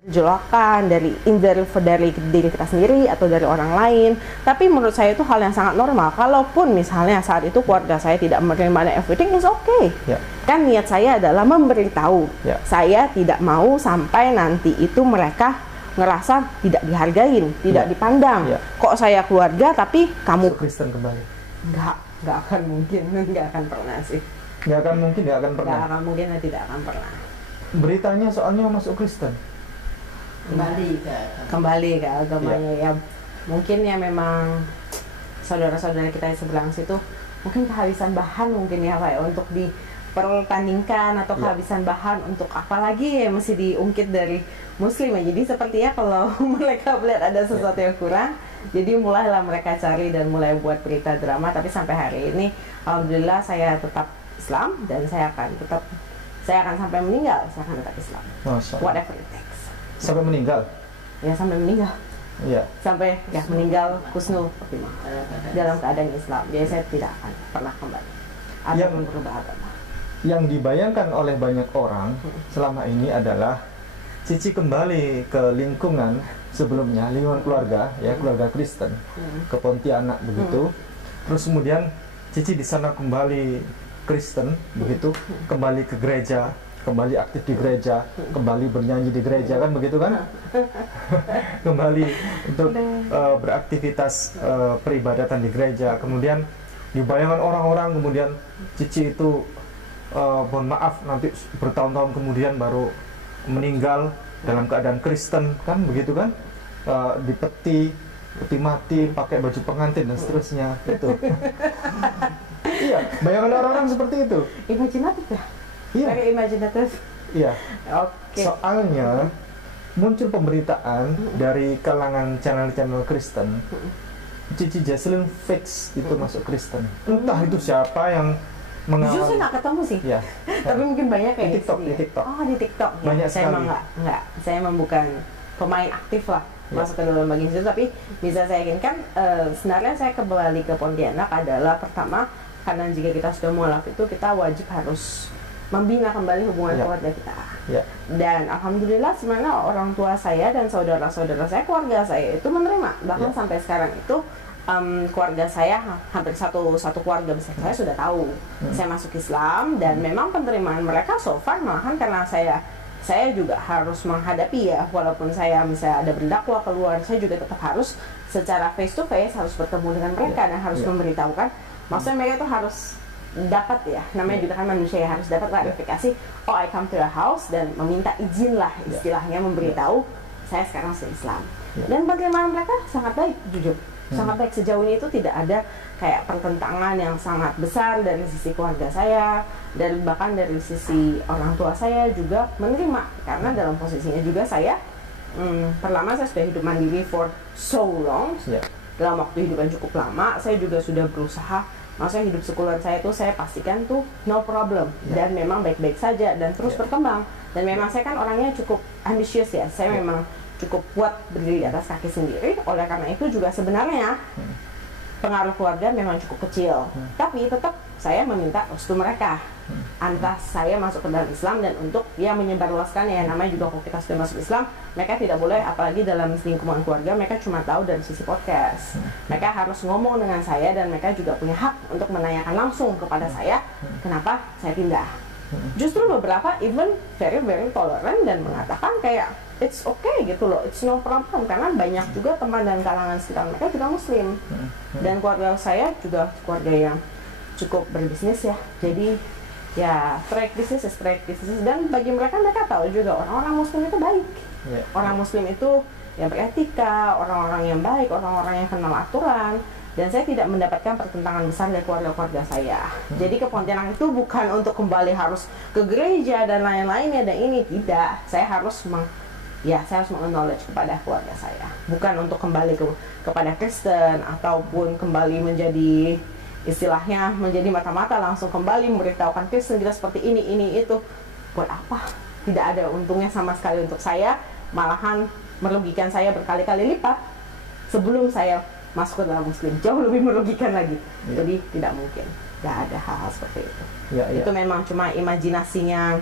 perjolakan dari diri kita sendiri atau dari orang lain. Tapi menurut saya itu hal yang sangat normal. Kalaupun misalnya saat itu keluarga saya tidak menerima, everything is okay. Kan niat saya adalah memberitahu. Saya tidak mau sampai nanti itu mereka ngerasa tidak dihargain, tidak dipandang. Kok saya keluarga tapi kamu Kristen kembali? Nggak akan mungkin, nggak akan pernah sih. Nggak akan mungkin, nggak akan pernah. Nggak akan mungkin dan tidak akan pernah. Beritanya soalnya masuk Kristen. Kembali ke agamanya ya. Mungkin ya memang saudara-saudara kita di sebelah situ mungkin kehabisan bahan mungkin ya Pak ya, untuk dipertandingkan atau kehabisan bahan untuk apalagi ya mesti diungkit dari Muslim ya. Jadi sepertinya kalau mereka melihat ada sesuatu yang kurang, jadi mulailah mereka cari dan mulai buat berita drama. Tapi sampai hari ini alhamdulillah saya tetap Islam dan saya akan sampai meninggal saya akan tetap Islam. Whatever it takes. Sampai meninggal? Ya sampai meninggal. Iya. Sampai ya meninggal husnul khotimah dalam keadaan Islam. Jadi saya tidak akan pernah kembali atau berubah agama. Yang dibayangkan oleh banyak orang selama ini adalah Cici kembali ke lingkungan sebelumnya, lingkungan keluarga, ya keluarga Kristen, ke Pontianak begitu. Terus kemudian Cici di sana kembali Kristen begitu, kembali ke gereja, kembali aktif di gereja, kembali bernyanyi di gereja, kan begitu kan? Kembali untuk beraktivitas peribadatan di gereja. Kemudian di bayangan orang-orang kemudian Cici itu mohon maaf nanti bertahun-tahun kemudian baru meninggal dalam keadaan Kristen, kan begitu kan? Di peti mati, pakai baju pengantin dan seterusnya itu. Iya, bayangan orang-orang seperti itu. Imajinatif ya? Iya. Very imajinatif. Iya. Oke. Soalnya muncul pemberitaan dari kalangan channel-channel Kristen, Cici Jesslyn fix itu masuk Kristen. Entah itu siapa yang mengawal. Justru saya nggak ketemu sih. Ya. Tapi mungkin banyak kayak di TikTok. Oh di TikTok. Banyak saya sekali. emang nggak. Saya emang bukan pemain aktif lah masuk ke dalam bagian situ. Tapi bisa saya yakinkan sebenarnya saya kembali ke Pontianak adalah pertama karena jika kita sudah mualaf itu kita wajib harus membina kembali hubungan keluarga kita. Dan alhamdulillah sebenarnya orang tua saya dan saudara-saudara saya, keluarga saya itu menerima. Bahkan sampai sekarang itu keluarga saya hampir satu keluarga besar saya sudah tahu saya masuk Islam dan memang penerimaan mereka so far malahan karena saya juga harus menghadapi ya, walaupun saya misalnya ada berdakwah keluar, saya juga tetap harus secara face to face harus bertemu dengan mereka dan harus memberitahukan. Maksudnya mereka tuh harus dapat ya, namanya juga kan manusia ya, harus dapat klarifikasi. Oh, I come to your house dan meminta izin lah istilahnya, memberitahu saya sekarang sudah Islam. Dan bagaimana mereka sangat baik, jujur sangat baik. Sejauh ini itu tidak ada kayak pertentangan yang sangat besar dari sisi keluarga saya, dan bahkan dari sisi orang tua saya juga menerima, karena dalam posisinya juga saya pertama saya sudah hidup mandiri for so long, dalam waktu hidup yang cukup lama. Saya juga sudah berusaha, maksudnya hidup sekuler saya tuh saya pastikan tuh no problem dan memang baik-baik saja dan terus berkembang. Dan memang saya kan orangnya cukup ambisius ya, saya memang cukup kuat berdiri di atas kaki sendiri. Oleh karena itu juga sebenarnya pengaruh keluarga memang cukup kecil, tapi tetap saya meminta restu mereka antara saya masuk ke dalam Islam dan untuk ya menyebarluaskan ya, namanya juga kalau kita sudah masuk Islam, mereka tidak boleh, apalagi dalam lingkungan keluarga, mereka cuma tahu dari sisi podcast. Mereka harus ngomong dengan saya dan mereka juga punya hak untuk menanyakan langsung kepada saya kenapa saya pindah. Justru beberapa even very tolerant dan mengatakan kayak it's okay gitu loh, it's no problem, karena banyak juga teman dan kalangan sekitar mereka juga Muslim. Dan keluarga saya juga keluarga yang cukup berbisnis ya, jadi ya straight business, dan bagi mereka tahu juga orang-orang Muslim itu baik, orang Muslim itu yang beretika, orang-orang yang baik, orang-orang yang kenal aturan. Dan saya tidak mendapatkan pertentangan besar dari keluarga-keluarga saya. Jadi ke Pontianak itu bukan untuk kembali harus ke gereja dan lain-lainnya, dan ini tidak, saya harus saya harus meng-acknowledge kepada keluarga saya, bukan untuk kembali kepada Kristen ataupun kembali menjadi istilahnya menjadi mata-mata langsung kembali memberitahukan Kristen kita seperti ini itu. Buat apa? Tidak ada untungnya sama sekali untuk saya, malahan merugikan saya berkali-kali lipat sebelum saya masuk ke dalam Muslim, jauh lebih merugikan lagi. Jadi tidak mungkin, tidak ada hal-hal seperti itu. Itu memang cuma imajinasinya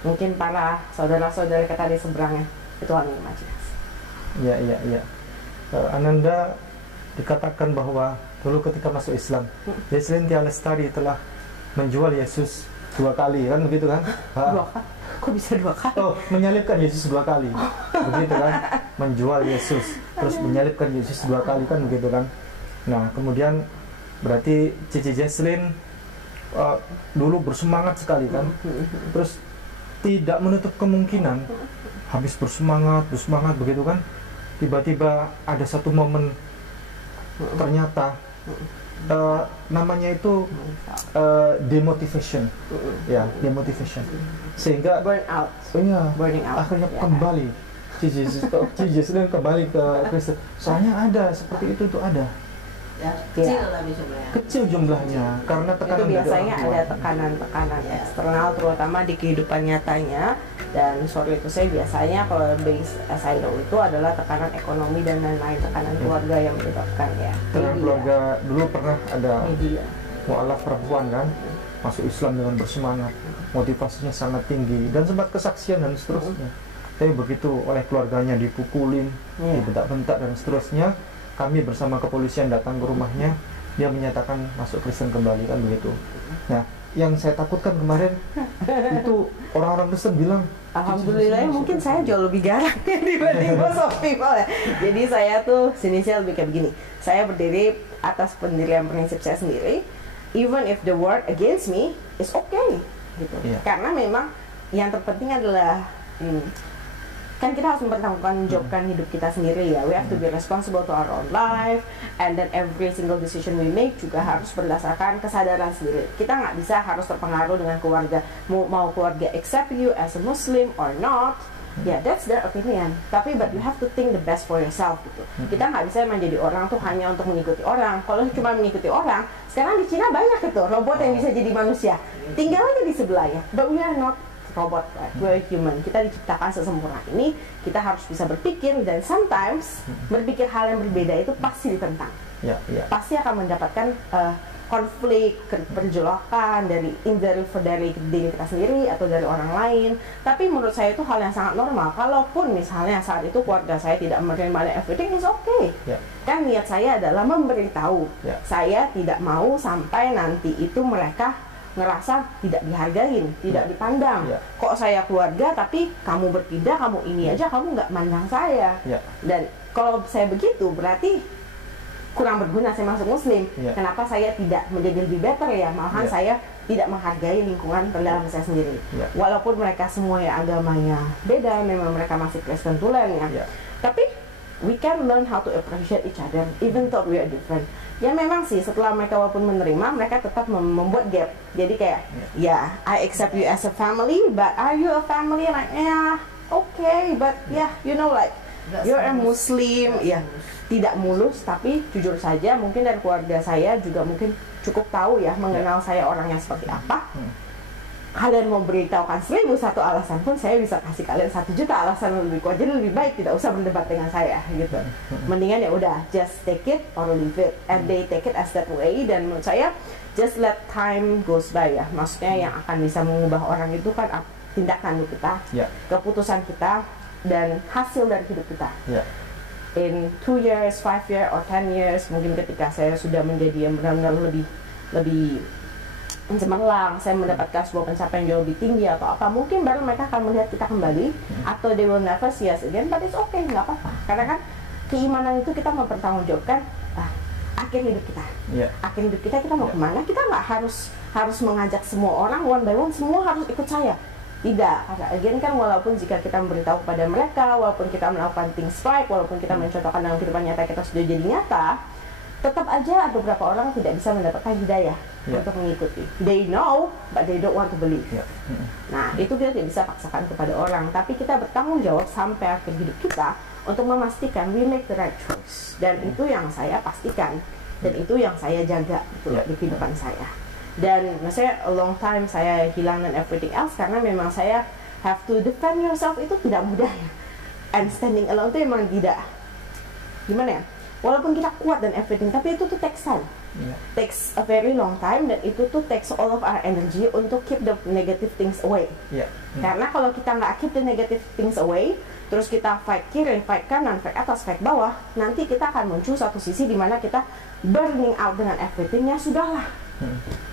mungkin para saudara-saudara kita di seberangnya, itu hal yang imajinasi. Iya. Ananda dikatakan bahwa dulu ketika masuk Islam, Jesslyn Tia Lestari telah menjual Yesus 2 kali, kan begitu kan? 2 kali? Kok bisa 2 kali? Oh, menyalibkan Yesus 2 kali, begitu kan? Menjual Yesus, terus menyalibkan Yesus 2 kali, kan begitu kan? Nah, kemudian berarti Cici Jesslyn dulu bersemangat sekali kan? Terus tidak menutup kemungkinan habis bersemangat begitu kan? Tiba-tiba ada satu momen ternyata namanya itu demotivation, ya, demotivation, sehingga burning out, akhirnya kembali Cici Jesslyn kembali ke Kristen. Soalnya ada seperti itu tuh ada. Ya, kecil tapi jumlahnya. Kecil jumlahnya karena tekanan itu biasanya dari orang tua. ada tekanan eksternal, terutama di kehidupan nyatanya. Dan sorry itu saya biasanya kalau base as I know itu adalah tekanan ekonomi dan lain-lain, tekanan keluarga yang menyebabkan ya. Tekanan keluarga. Dulu pernah ada Media. mualaf perempuan kan masuk Islam dengan bersemangat, motivasinya sangat tinggi dan sempat kesaksian dan seterusnya. Tapi begitu oleh keluarganya dipukulin, dibentak-bentak dan seterusnya, kami bersama kepolisian datang ke rumahnya, dia menyatakan masuk Kristen kembali, kan begitu. Nah, yang saya takutkan kemarin itu orang-orang Kristen bilang, alhamdulillah mungkin saya jauh lebih garang dibanding most of people ya. Jadi saya tuh sinisnya lebih kayak begini. Saya berdiri atas pendirian prinsip saya sendiri. Even if the word against me is okay, gitu. Karena memang yang terpenting adalah kan kita harus mempertanggungjawabkan hidup kita sendiri ya. We have to be responsible to our own life, and then every single decision we make juga harus berdasarkan kesadaran sendiri. Kita nggak bisa harus terpengaruh dengan keluarga, mau keluarga accept you as a Muslim or not. Ya, that's their opinion. Tapi but you have to think the best for yourself gitu. Kita nggak bisa menjadi orang tuh hanya untuk mengikuti orang. Kalau cuma mengikuti orang, sekarang di Cina banyak itu robot yang bisa jadi manusia. Tinggal aja di sebelahnya. But we are not robot, right? We're human. Kita diciptakan sesempurna ini, kita harus bisa berpikir, dan sometimes berpikir hal yang berbeda itu pasti ditentang. Pasti akan mendapatkan konflik, perjolakan dari diri kita sendiri atau dari orang lain. Tapi menurut saya itu hal yang sangat normal. Kalaupun misalnya saat itu keluarga saya tidak menerima everything is okay. Kan niat saya adalah memberitahu. Saya tidak mau sampai nanti itu mereka ngerasa tidak dihargain, tidak dipandang. Kok saya keluarga tapi kamu berpindah, kamu ini aja, kamu nggak mandang saya. Dan kalau saya begitu berarti kurang berguna saya masuk Muslim. Kenapa saya tidak menjadi lebih better ya? Malahan saya tidak menghargai lingkungan terdalam saya sendiri. Walaupun mereka semua ya agamanya beda, memang mereka masih Kristen tulen ya. Tapi we can learn how to appreciate each other even though we are different. Ya memang sih setelah mereka walaupun menerima, mereka tetap membuat gap. Jadi kayak I accept you as a family, but are you a family? Like okay, but you know like you're a Muslim. Tidak mulus, tapi jujur saja mungkin dari keluarga saya juga mungkin cukup tahu ya, mengenal saya orangnya seperti apa. Kalian mau beritahukan 1001 alasan pun saya bisa kasih kalian 1 juta alasan lebih kuat. Jadi lebih baik tidak usah berdebat dengan saya gitu. Mendingan ya udah just take it or leave it, and they take it as that way. Dan menurut saya just let time goes by ya. Maksudnya yang akan bisa mengubah orang itu kan tindakan kita, keputusan kita, dan hasil dari hidup kita. In 2 years, 5 years, or 10 years, mungkin ketika saya sudah menjadi yang benar-benar lebih cemerlang, saya mendapatkan sebuah pencapaian jauh lebih tinggi atau apa, mungkin baru mereka akan melihat kita kembali, atau they will never see us again, but it's okay, nggak apa-apa. Karena kan keimanan itu kita mempertanggungjawabkan akhir hidup kita. Akhir hidup kita mau kemana? Kita nggak harus mengajak semua orang one by one, semua harus ikut saya. Tidak, karena again kan walaupun jika kita memberitahu kepada mereka, walaupun kita melakukan things right, walaupun kita mencontohkan dalam kehidupan nyata kita sudah jadi nyata, tetap aja beberapa orang tidak bisa mendapatkan hidayah untuk mengikuti. They know, but they don't want to believe. Nah, itu kita tidak bisa paksakan kepada orang, tapi kita bertanggung jawab sampai akhir hidup kita untuk memastikan we make the right choice. Dan itu yang saya pastikan, dan itu yang saya jaga di kehidupan saya. Dan maksudnya a long time saya hilang dan everything else karena memang saya have to defend yourself itu tidak mudah ya. And standing alone itu memang tidak, gimana ya, walaupun kita kuat dan everything, tapi itu tuh takes time, takes a very long time, dan itu tuh takes all of our energy untuk keep the negative things away. Karena kalau kita nggak keep the negative things away, terus kita fight kiri, fight kanan, fight atas, fight bawah, nanti kita akan muncul satu sisi di mana kita burning out dengan everything, ya sudahlah,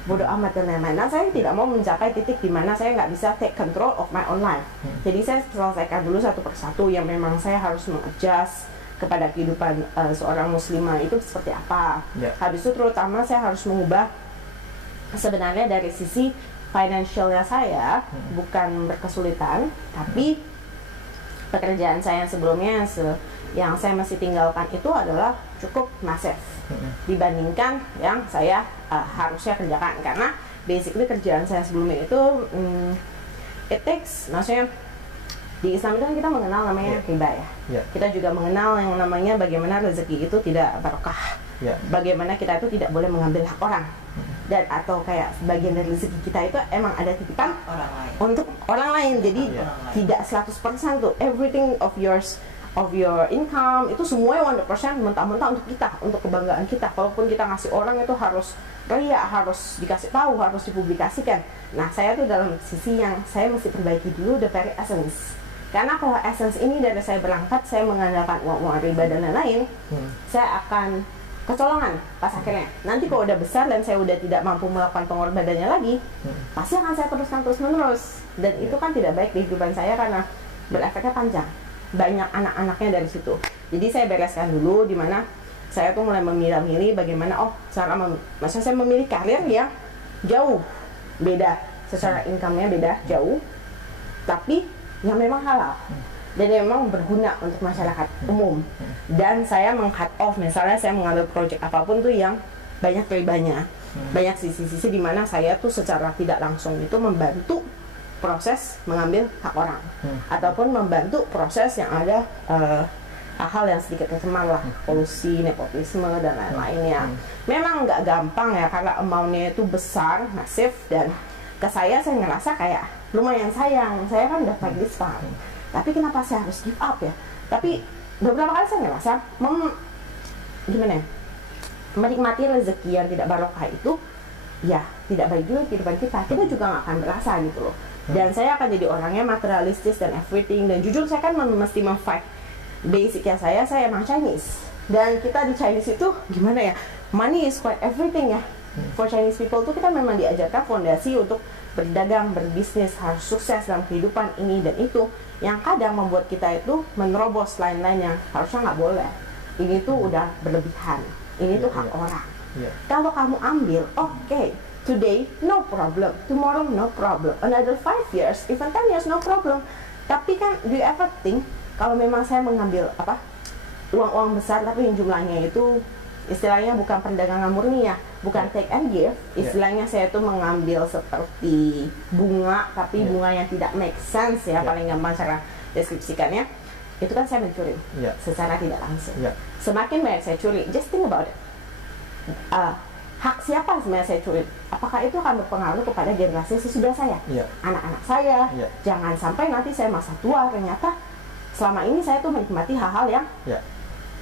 bodoh amat dan lain-lain. Nah, saya tidak mau mencapai titik di mana saya nggak bisa take control of my own life. Jadi saya selesaikan dulu satu persatu yang memang saya harus mengadjust kepada kehidupan seorang muslimah itu seperti apa. Habis itu terutama saya harus mengubah sebenarnya dari sisi financialnya saya, bukan berkesulitan, tapi pekerjaan saya yang sebelumnya yang saya masih tinggalkan itu adalah cukup masif dibandingkan yang saya harusnya kerjakan, karena basically kerjaan saya sebelumnya itu it takes, maksudnya di Islam itu kan kita mengenal namanya riba ya. Kita juga mengenal yang namanya bagaimana rezeki itu tidak barokah, bagaimana kita itu tidak boleh mengambil hak orang, dan atau kayak bagian dari rezeki kita itu emang ada titipan untuk orang lain. Jadi tidak 100% tuh everything of your income itu semuanya 100% mentah-mentah untuk kita, untuk kebanggaan kita. Walaupun kita ngasih orang itu harus ria, harus dikasih tahu, harus dipublikasikan. Nah, saya tuh dalam sisi yang saya mesti perbaiki dulu the very essence. Karena kalau essence ini dari saya berangkat, saya mengandalkan uang riba dan lain-lain, saya akan kecolongan pas akhirnya. Nanti kalau udah besar dan saya udah tidak mampu melakukan pengorbanannya lagi, pasti akan saya teruskan terus-menerus. Dan itu kan tidak baik di kehidupan saya karena berefeknya panjang. Banyak anak-anaknya dari situ. Jadi saya bereskan dulu di mana saya tuh mulai memilah-milih bagaimana maksudnya saya memilih karir yang jauh beda, secara income-nya beda jauh, tapi yang memang halal dan memang berguna untuk masyarakat umum. Dan saya meng-cut off, misalnya saya mengambil project apapun tuh yang banyak ribanya, banyak sisi-sisi di mana saya tuh secara tidak langsung itu membantu proses mengambil hak orang, ataupun membantu proses yang ada hal-hal yang sedikit tercemar lah, polusi, nepotisme dan lain-lainnya. Memang nggak gampang ya, karena amount-nya itu besar, masif, dan ke saya ngerasa kayak lumayan sayang. Saya kan udah fight this far, tapi kenapa saya harus give up ya? Tapi beberapa kali saya ngerasa gimana ya, menikmati rezeki yang tidak barokah itu ya tidak baik juga kehidupan kita juga nggak akan berasa gitu loh. Dan saya akan jadi orangnya materialistis dan everything, dan jujur saya kan mesti memfight basicnya. Saya emang Chinese, dan kita di Chinese itu gimana ya, money is quite everything ya. For Chinese people tuh kita memang diajarkan fondasi untuk berdagang, berbisnis, harus sukses dalam kehidupan ini dan itu, yang kadang membuat kita itu menerobos lain-lain yang harusnya nggak boleh. Ini tuh udah berlebihan, ini tuh hak orang. Kalau kamu ambil, oke, today no problem, tomorrow no problem, another 5 years, even 10 years no problem. Tapi kan do you ever think kalau memang saya mengambil uang-uang besar tapi yang jumlahnya itu istilahnya bukan perdagangan murni ya, bukan take and give, istilahnya saya itu mengambil seperti bunga, tapi bunga yang tidak make sense ya, paling gampang cara deskripsikannya, itu kan saya mencuri secara tidak langsung. Semakin banyak saya curi, just think about it, hak siapa sebenarnya saya curi? Apakah itu akan berpengaruh kepada generasi sesudah saya, anak-anak saya? Jangan sampai nanti saya masa tua ternyata selama ini saya tuh menikmati hal-hal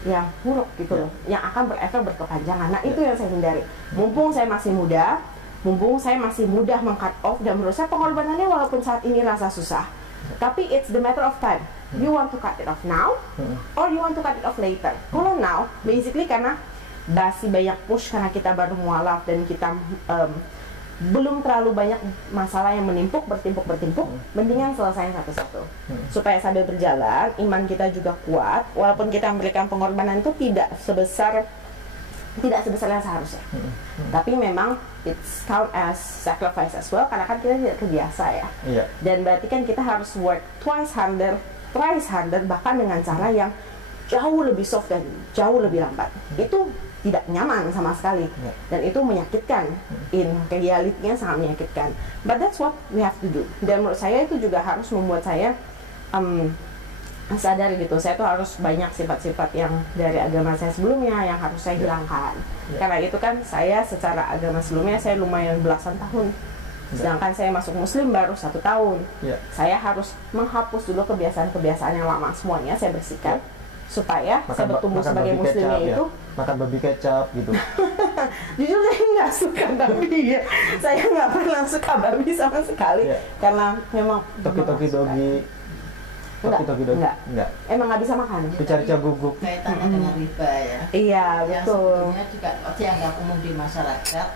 yang buruk gitu loh, yang akan berefek berkepanjangan. Nah itu yang saya hindari. Mumpung saya masih muda, mumpung saya masih mudah meng-cut off, dan menurut saya pengorbanannya walaupun saat ini rasa susah, tapi it's the matter of time. You want to cut it off now, or you want to cut it off later. Kalau now, basically karena masih banyak push, karena kita baru mualaf dan kita belum terlalu banyak masalah yang bertimpuk, mendingan selesaiin satu-satu supaya sambil berjalan iman kita juga kuat, walaupun kita memberikan pengorbanan itu tidak sebesar yang seharusnya, tapi memang it's count as sacrifice as well, karena kan kita tidak terbiasa ya. Dan berarti kan kita harus work twice harder, bahkan dengan cara yang jauh lebih soft dan jauh lebih lambat. Itu tidak nyaman sama sekali, dan itu menyakitkan, in realitinya sangat menyakitkan, but that's what we have to do. Dan menurut saya itu juga harus membuat saya sadar gitu, saya tuh harus banyak sifat-sifat yang dari agama saya sebelumnya yang harus saya hilangkan. Karena itu kan saya secara agama sebelumnya saya lumayan belasan tahun, sedangkan saya masuk muslim baru 1 tahun. Saya harus menghapus dulu kebiasaan-kebiasaan yang lama, semuanya saya bersihkan. supaya saya bertumbuh makan sebagai babi muslimnya kecap, itu. makan babi kecap gitu. Jujur saya nggak suka babi ya. Saya nggak pernah suka babi sama sekali karena memang Toki-toki dogi. Toki-toki dogi. Enggak. Emang nggak bisa makan. Rica-rica guguk. Kaitannya dengan riba ya. Iya, Yang betul. sebetulnya juga dianggap umum di masyarakat.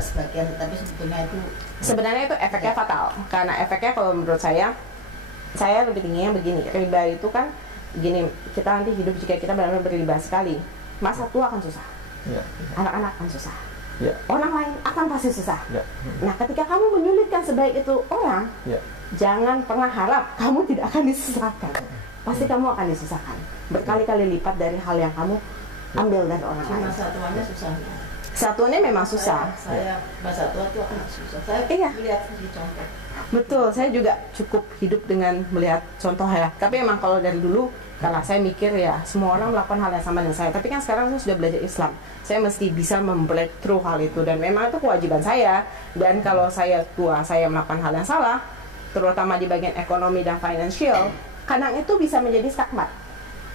Sebagian, tapi sebetulnya itu Sebenarnya itu efeknya fatal. Karena efeknya kalau menurut saya lebih tingginya begini. Riba itu kan gini, kita nanti hidup jika kita benar-benar berriba sekali, masa tua akan susah. Anak-anak akan susah. Orang lain akan pasti susah. Nah, ketika kamu menyulitkan sebaik itu orang, jangan pernah harap kamu tidak akan disusahkan. Pasti kamu akan disusahkan berkali-kali lipat dari hal yang kamu ambil dari orang lain. masa tuanya susahnya. Satuannya memang susah. Saya masa tua itu akan susah. Saya melihat di contoh. Betul, saya juga cukup hidup dengan melihat contoh ya. Tapi emang kalau dari dulu, karena saya mikir ya semua orang melakukan hal yang sama dengan saya. Tapi kan sekarang saya sudah belajar Islam, saya mesti bisa membreak through hal itu, dan memang itu kewajiban saya. Dan kalau saya tua, saya melakukan hal yang salah, terutama di bagian ekonomi dan financial, kadang itu bisa menjadi stagnan.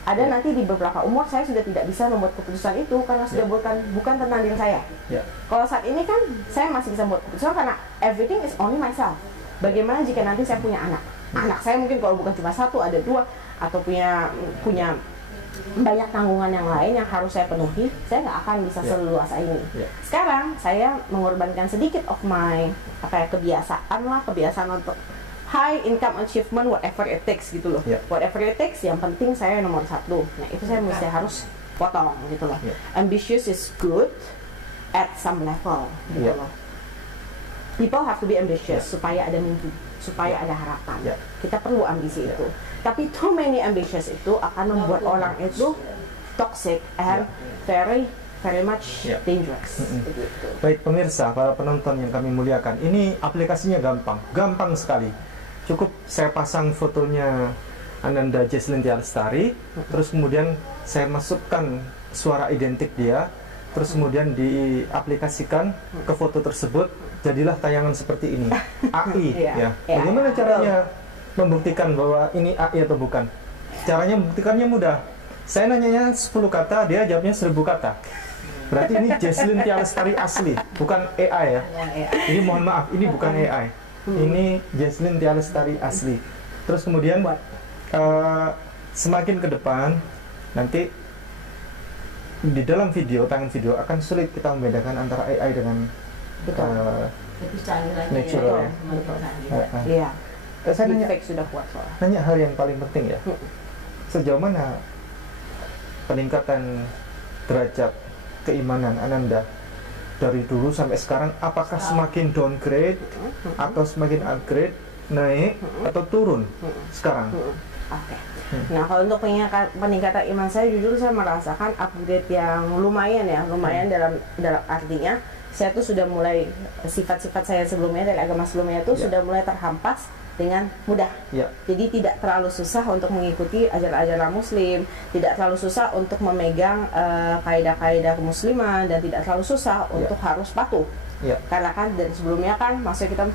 Ada nanti di beberapa umur saya sudah tidak bisa membuat keputusan itu karena sudah bukan tentang diri saya. Kalau saat ini kan saya masih bisa membuat keputusan karena everything is only myself. Bagaimana jika nanti saya punya anak? Anak saya mungkin kalau bukan cuma satu, ada dua, atau punya banyak tanggungan yang lain yang harus saya penuhi, saya nggak akan bisa seleluasa ini. Sekarang saya mengorbankan sedikit of my kebiasaan untuk high income achievement, whatever it takes gitu loh. Whatever it takes, yang penting saya nomor satu. Nah itu saya mesti harus potong gitu loh. Ambitious is good at some level gitu loh. People have to be ambitious supaya ada mimpi, supaya ada harapan. Kita perlu ambisi itu. Tapi too many ambitious itu akan membuat orang itu toxic and very much dangerous. Baik pemirsa, para penonton yang kami muliakan, ini aplikasinya gampang sekali. Cukup saya pasang fotonya Ananda Jesslyn Tia Lestari, terus kemudian saya masukkan suara identik dia, terus kemudian diaplikasikan ke foto tersebut, jadilah tayangan seperti ini. AI ya. Bagaimana caranya membuktikan bahwa ini AI atau bukan? Caranya membuktikannya mudah. Saya nanyanya 10 kata, dia jawabnya 1000 kata. Berarti ini Jesslyn Tia Lestari asli, bukan AI ya. Ini mohon maaf, ini bukan AI. Ini Jesslyn Tia Lestari asli. Terus kemudian semakin ke depan nanti di dalam tayangan video akan sulit kita membedakan antara AI dengan natural ya. Saya nanya hal yang paling penting ya. Sejauh mana peningkatan derajat keimanan Ananda dari dulu sampai sekarang, apakah semakin downgrade atau semakin upgrade, naik atau turun sekarang? Nah, kalau untuk peningkatan iman saya, jujur saya merasakan upgrade yang lumayan ya, dalam artinya saya tuh sudah mulai sifat-sifat saya sebelumnya dari agama sebelumnya itu sudah mulai terhampas dengan mudah. Jadi tidak terlalu susah untuk mengikuti ajaran-ajaran muslim, tidak terlalu susah untuk memegang kaidah-kaidah kemusliman, dan tidak terlalu susah untuk harus patuh. Karena kan dari sebelumnya kan, maksudnya kita,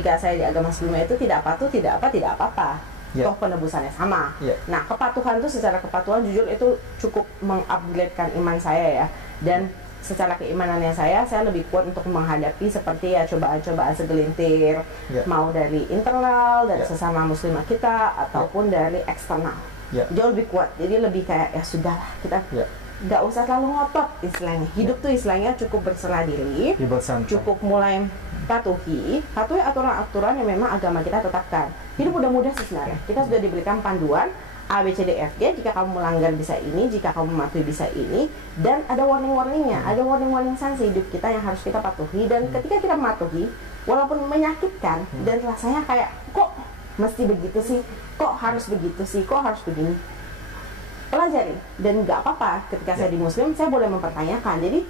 jika saya di agama sebelumnya itu tidak patuh, tidak apa-apa. Toh penebusannya sama. Nah, kepatuhan itu secara kepatuhan jujur itu cukup mengupgradekan iman saya ya. Dan secara keimanannya saya lebih kuat untuk menghadapi seperti ya cobaan-cobaan segelintir, mau dari internal, dari sesama muslimah kita, ataupun dari eksternal. Jauh lebih kuat, jadi lebih kayak ya sudahlah, kita nggak usah terlalu ngotot istilahnya. Hidup tuh istilahnya cukup berserah diri, cukup mulai patuhi aturan-aturan yang memang agama kita tetapkan. Hidup udah mudah sih sebenarnya, kita sudah diberikan panduan A, B, C, D, F, G, jika kamu melanggar bisa ini, jika kamu mematuhi bisa ini, dan ada warning-warningnya, ada warning-warning sanksi hidup kita yang harus kita patuhi. Dan ketika kita mematuhi, walaupun menyakitkan dan rasanya kayak kok mesti begitu sih, kok harus begitu sih, kok harus begini, pelajari. Dan nggak apa-apa ketika saya di muslim, saya boleh mempertanyakan. Jadi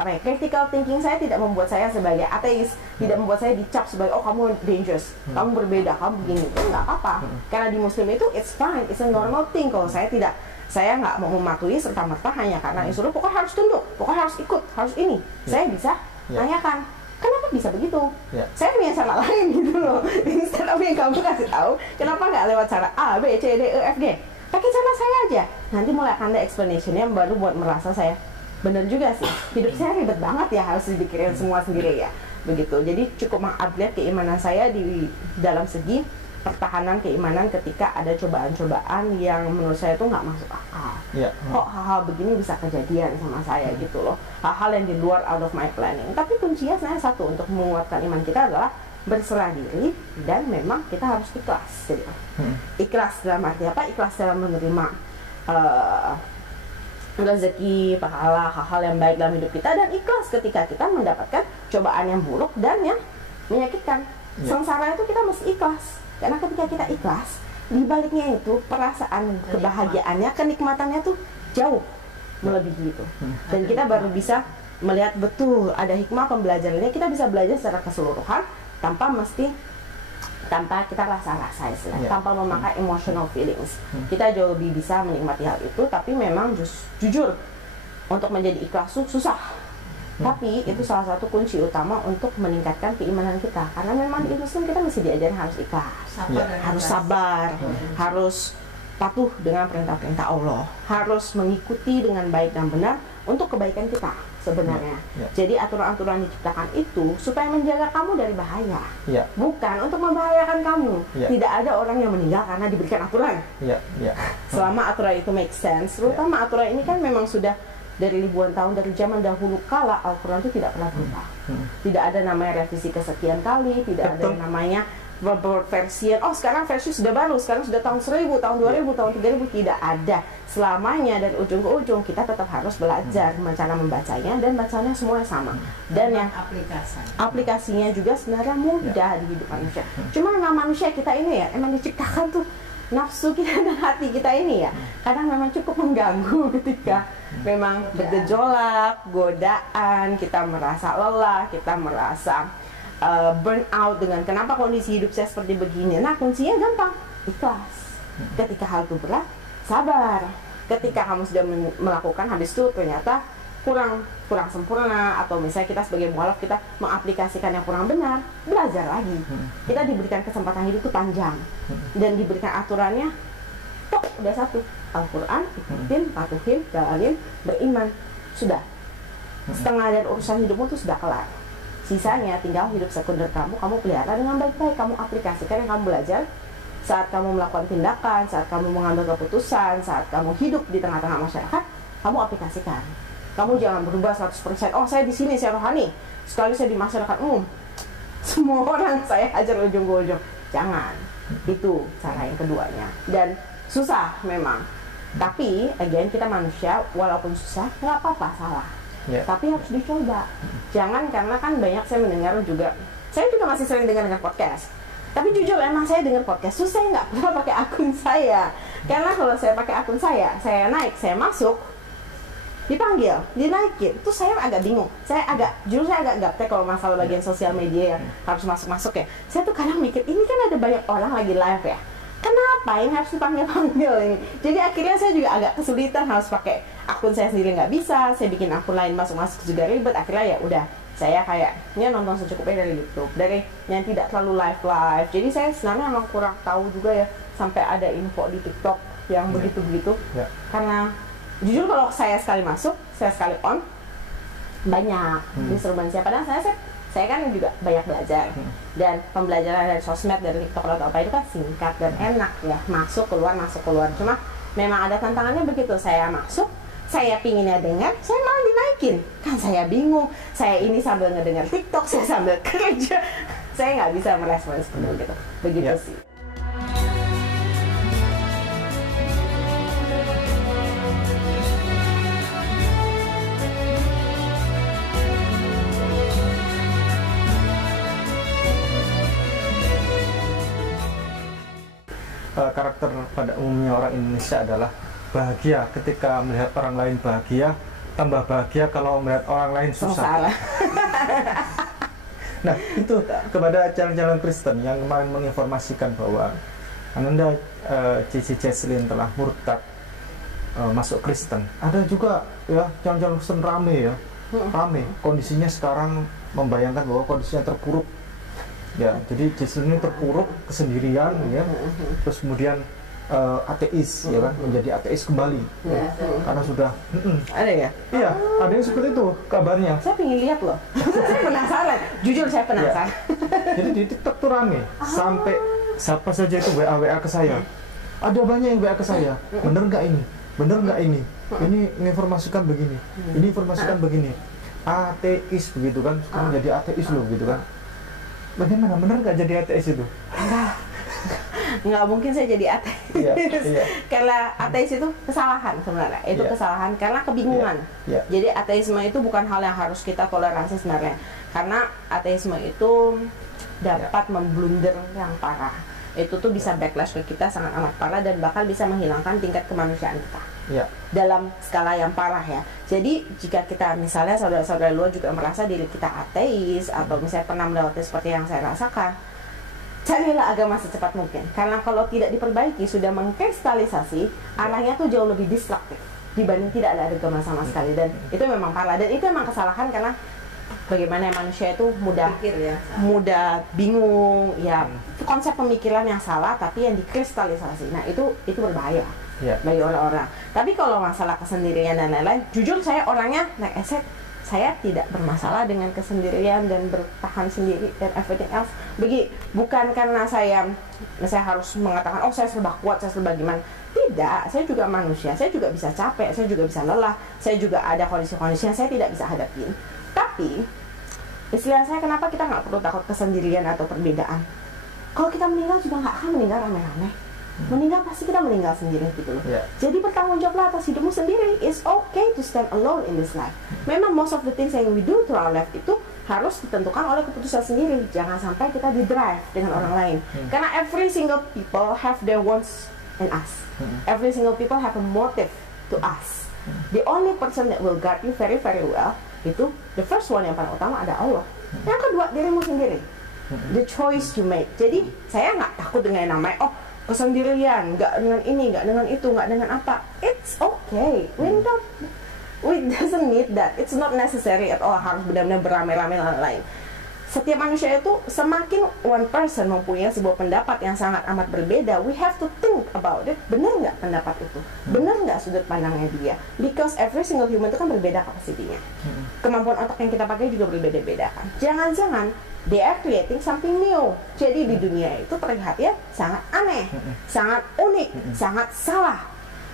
critical thinking saya tidak membuat saya sebagai ateis, tidak membuat saya dicap sebagai oh kamu dangerous, kamu berbeda, kamu begini. Itu nggak apa-apa, karena di muslim itu it's fine, it's a normal thing. Kalau saya nggak mau mematuhi serta-merta hanya karena disuruh pokoknya harus tunduk, pokoknya harus ikut, harus ini. Saya bisa tanyakan, kenapa bisa begitu? Saya punya cara lain gitu loh. Instead of yang kamu kasih tahu, kenapa nggak lewat cara A, B, C, D, E, F, G? Pakai cara saya aja. Nanti mulai akan ada explanationnya baru buat merasa saya bener juga sih. Hidup saya ribet banget ya, harus dipikirin semua sendiri ya. Begitu. Jadi cukup mengupgrade keimanan saya di dalam segi pertahanan keimanan ketika ada cobaan-cobaan yang menurut saya tuh nggak masuk akal. Kok hal-hal begini bisa kejadian sama saya gitu loh. Hal-hal yang di luar out of my planning. Tapi kuncinya sebenarnya satu, untuk menguatkan iman kita adalah berserah diri dan memang kita harus ikhlas. Jadi, ikhlas dalam arti apa? Ikhlas dalam menerima rezeki, pahala, hal-hal yang baik dalam hidup kita, dan ikhlas ketika kita mendapatkan cobaan yang buruk dan yang menyakitkan. Sengsara itu kita mesti ikhlas. Karena ketika kita ikhlas, di baliknya itu perasaan kebahagiaannya, kenikmatannya tuh jauh melebihi itu. Dan kita baru bisa melihat betul ada hikmah pembelajarannya. Kita bisa belajar secara keseluruhan tanpa kita rasa-rasa istilahnya, tanpa memakai emotional feelings. Kita jauh lebih bisa menikmati hal itu, tapi memang jujur untuk menjadi ikhlas susah. Tapi itu salah satu kunci utama untuk meningkatkan keimanan kita. Karena memang di Muslim kita mesti diajarin harus ikhlas, harus sabar, harus patuh dengan perintah-perintah Allah, harus mengikuti dengan baik dan benar untuk kebaikan kita sebenarnya. Jadi aturan-aturan diciptakan itu supaya menjaga kamu dari bahaya, bukan untuk membahayakan kamu. Tidak ada orang yang meninggal karena diberikan aturan. Selama aturan itu make sense, terutama aturan ini kan memang sudah dari ribuan tahun, dari zaman dahulu kala Al-Quran itu tidak pernah berubah. Tidak ada namanya revisi kesekian kali, tidak ada namanya versi, oh sekarang versi sudah baru, sekarang sudah tahun 1000, tahun 2000, tahun 3000, tidak ada. Selamanya dari ujung ke ujung kita tetap harus belajar cara membacanya, dan bacanya semuanya sama. Dan yang aplikasinya juga sebenarnya mudah di hidup manusia. Cuma memang manusia kita ini ya, emang diciptakan tuh nafsu kita dan hati kita ini ya, kadang memang cukup mengganggu ketika memang bergejolak, godaan, kita merasa lelah, kita merasa burn out dengan kenapa kondisi hidup saya seperti begini. Nah kuncinya gampang, ikhlas. Ketika hal itu berat, sabar. Ketika kamu sudah melakukan, habis itu ternyata kurang sempurna, atau misalnya kita sebagai mualaf kita mengaplikasikan yang kurang benar, belajar lagi. Kita diberikan kesempatan hidup itu panjang, dan diberikan aturannya kok udah satu, Al-Quran, ikutin, patuhin, jalanin, beriman, sudah setengah dari urusan hidupmu itu sudah kelar. Sisanya tinggal hidup sekunder kamu pelihara dengan baik-baik, kamu aplikasikan yang kamu belajar saat kamu melakukan tindakan, saat kamu mengambil keputusan, saat kamu hidup di tengah-tengah masyarakat, kamu aplikasikan. Kamu jangan berubah 100%, oh saya di sini, saya rohani, sekali saya di masyarakat umum, semua orang saya ajar ujung ke ujung. Jangan. Itu cara yang keduanya. Dan susah memang. Tapi, again, kita manusia, walaupun susah, nggak apa-apa salah. Tapi harus dicoba. Jangan, karena kan banyak saya mendengar juga, saya juga masih sering dengar podcast. Tapi jujur emang saya dengar podcast, terus saya nggak pernah pakai akun saya. Karena kalau saya pakai akun saya naik, saya masuk, dipanggil, dinaikin, terus saya agak bingung. Saya agak gaptek kalau masalah bagian sosial media yang harus masuk ya. Saya tuh kadang mikir, ini kan ada banyak orang lagi live ya, kenapa ini harus dipanggil ini? Jadi akhirnya saya juga agak kesulitan, harus pakai akun saya sendiri nggak bisa, saya bikin akun lain masuk juga ribet. Akhirnya ya udah, saya kayaknya nonton secukupnya dari YouTube, dari yang tidak terlalu live. Jadi saya sebenarnya emang kurang tahu juga ya, sampai ada info di TikTok yang begitu-begitu. Karena jujur kalau saya sekali masuk, saya sekali on, banyak instrumen saya. Padahal saya kan juga banyak belajar, dan pembelajaran dari sosmed, dari TikTok atau apa itu kan singkat dan enak ya, masuk keluar. Cuma memang ada tantangannya begitu. Saya masuk, saya pinginnya dengar, saya malah dinaikin, kan saya bingung. Saya ini sambil ngedengar TikTok, saya sambil kerja, saya nggak bisa merespons seperti itu. Begitu sih. Karakter pada umumnya orang Indonesia adalah bahagia ketika melihat orang lain bahagia, tambah bahagia kalau melihat orang lain susah. Nah, itu kepada calon-calon Kristen yang kemarin menginformasikan bahwa Ananda Cici Jesslyn telah murtad masuk Kristen. Ada juga ya calon-calon Kristen rame kondisinya sekarang, membayangkan bahwa kondisinya terpuruk. Ya, jadi Jesslyn ini terpuruk kesendirian ya. Terus kemudian ateis, ya kan, menjadi ateis kembali, Ya, karena sudah Ada ya? iya, ada yang seperti itu kabarnya. Saya pengen lihat loh. Saya penasaran. Jujur saya penasaran. Jadi di TikTok tuh rame, sampai siapa saja itu WA ke saya. Ada banyak yang WA ke saya. Bener nggak ini? Bener nggak ini? Ini menginformasikan begini. Ini informasikan begini. Ateis begitu kan? Sekarang jadi ateis loh gitu kan? Bagaimana? Bener nggak jadi ateis itu? Nggak mungkin saya jadi ateis. Iya, iya. Karena ateis itu kesalahan sebenarnya. Itu Iya. kesalahan karena kebingungan. Iya. Jadi ateisme itu bukan hal yang harus kita toleransi sebenarnya. Karena ateisme itu dapat memblunder yang parah. Itu tuh bisa backlash ke kita sangat amat parah dan bahkan bisa menghilangkan tingkat kemanusiaan kita. Iya. Dalam skala yang parah ya. Jadi jika kita misalnya saudara-saudara luar juga merasa diri kita ateis atau misalnya pernah melewati seperti yang saya rasakan, carilah agama secepat mungkin. Karena kalau tidak diperbaiki sudah mengkristalisasi, arahnya tuh jauh lebih destruktif dibanding tidak ada agama sama sekali. Dan itu memang parah dan itu memang kesalahan karena bagaimana manusia itu mudah pikir ya. mudah bingung ya, konsep pemikiran yang salah tapi yang dikristalisasi. Nah itu berbahaya Iya. bagi orang-orang. Tapi kalau masalah kesendirian dan lain-lain, jujur saya orangnya like I said, saya tidak bermasalah dengan kesendirian dan bertahan sendiri dan everything else. Bukan karena saya harus mengatakan oh saya serba kuat, saya serba gimana. Tidak, saya juga manusia, saya juga bisa capek, saya juga bisa lelah, saya juga ada kondisi-kondisi yang saya tidak bisa hadapin. Tapi istilah saya, kenapa kita nggak perlu takut kesendirian atau perbedaan? Kalau kita meninggal juga nggak akan meninggal rame-rame. Meninggal pasti kita meninggal sendiri gitu loh. Yeah. Jadi bertanggung jawablah atas hidupmu sendiri. It's okay to stand alone in this life. Memang most of the things yang we do through our life itu harus ditentukan oleh keputusan sendiri. Jangan sampai kita di drive dengan orang lain. Karena every single people have their wants in us. Every single people have a motive to us. The only person that will guide you very very well itu the first one yang paling utama ada Allah. Yang kedua dirimu sendiri. The choice you make. Jadi saya nggak takut dengan yang namanya kesendirian, nggak dengan ini, nggak dengan itu, nggak dengan apa. It's okay. We doesn't need that. It's not necessary at all harus benar-benar beramai-ramai dan lain-lain. Setiap manusia itu semakin one person mempunyai sebuah pendapat yang sangat amat berbeda, we have to think about it. Benar nggak pendapat itu? Benar nggak sudut pandangnya dia? Because every single human itu kan berbeda kapasitinya. Kemampuan otak yang kita pakai juga berbeda-beda kan. Jangan-jangan they are creating something new. Jadi di dunia itu terlihat ya sangat aneh, sangat unik, sangat salah.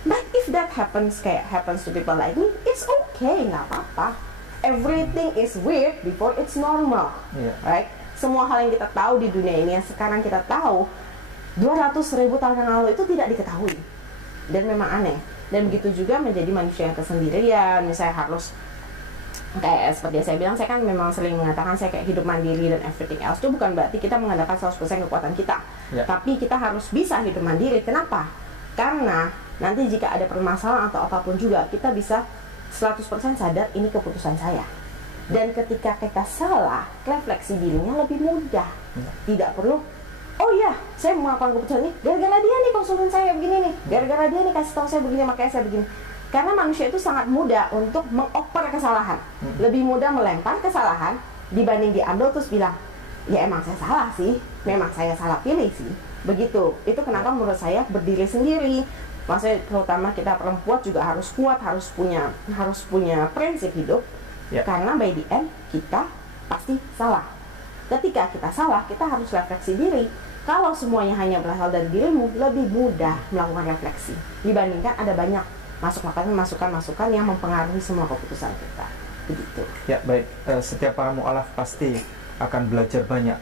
But if that happens to people like me, it's okay, nggak apa-apa. Everything is weird before it's normal, right? Semua hal yang kita tahu di dunia ini yang sekarang kita tahu 200.000 tahun yang lalu itu tidak diketahui dan memang aneh. Dan begitu juga menjadi manusia yang kesendirian, misalnya harus kayak seperti saya bilang, saya kan memang sering mengatakan saya kayak hidup mandiri dan everything else. Itu bukan berarti kita mengandalkan 100% kekuatan kita, tapi kita harus bisa hidup mandiri. Kenapa? Karena nanti jika ada permasalahan atau apapun juga kita bisa 100% sadar ini keputusan saya. Dan ketika kita salah, refleksi dirinya lebih mudah. Tidak perlu, oh iya, saya melakukan keputusan ini gara-gara dia nih konsultan saya begini nih, gara-gara dia nih kasih tahu saya begini, makanya saya begini. Karena manusia itu sangat mudah untuk mengoper kesalahan. Lebih mudah melempar kesalahan dibanding diambil terus bilang, ya emang saya salah sih, memang saya salah pilih sih. Begitu. Itu kenapa menurut saya berdiri sendiri. Maksudnya terutama kita perempuan juga harus kuat, harus punya prinsip hidup. Karena by the end kita pasti salah. Ketika kita salah, kita harus refleksi diri. Kalau semuanya hanya berasal dari dirimu, lebih mudah melakukan refleksi dibandingkan ada banyak masukan-masukan yang mempengaruhi semua keputusan kita. Begitu. Ya, baik. Setiap para mu'alaf pasti akan belajar banyak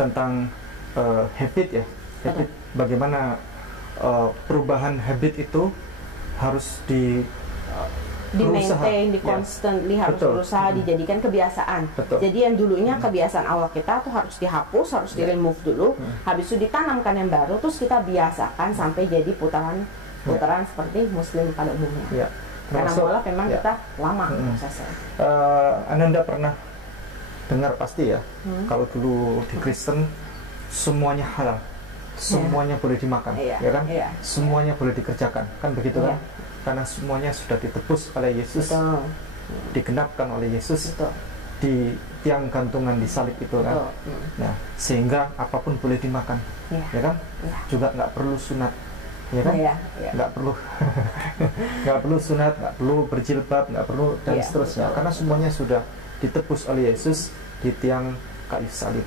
tentang habit ya. Habit, bagaimana perubahan habit itu harus di-maintain, di-constantly harus berusaha dijadikan kebiasaan. Jadi yang dulunya kebiasaan awal kita tuh harus dihapus, harus di-remove dulu. Habis itu ditanamkan yang baru, terus kita biasakan sampai jadi putaran seperti muslim pada umumnya. Karena mulai memang kita lama prosesnya. Anda pernah dengar pasti ya, kalau dulu di Kristen semuanya halal. Semuanya boleh dimakan, ya kan? Semuanya boleh dikerjakan, kan begitu kan? Karena semuanya sudah ditebus oleh Yesus, digenapkan oleh Yesus di tiang gantungan di salib itu kan. Nah, sehingga apapun boleh dimakan, ya kan? Juga nggak perlu sunat ya kan? Iya, iya. Nggak perlu nggak perlu sunat, nggak perlu berjilbab, nggak perlu dan Iya, seterusnya, betul, karena semuanya sudah ditebus oleh Yesus di tiang kayu salib.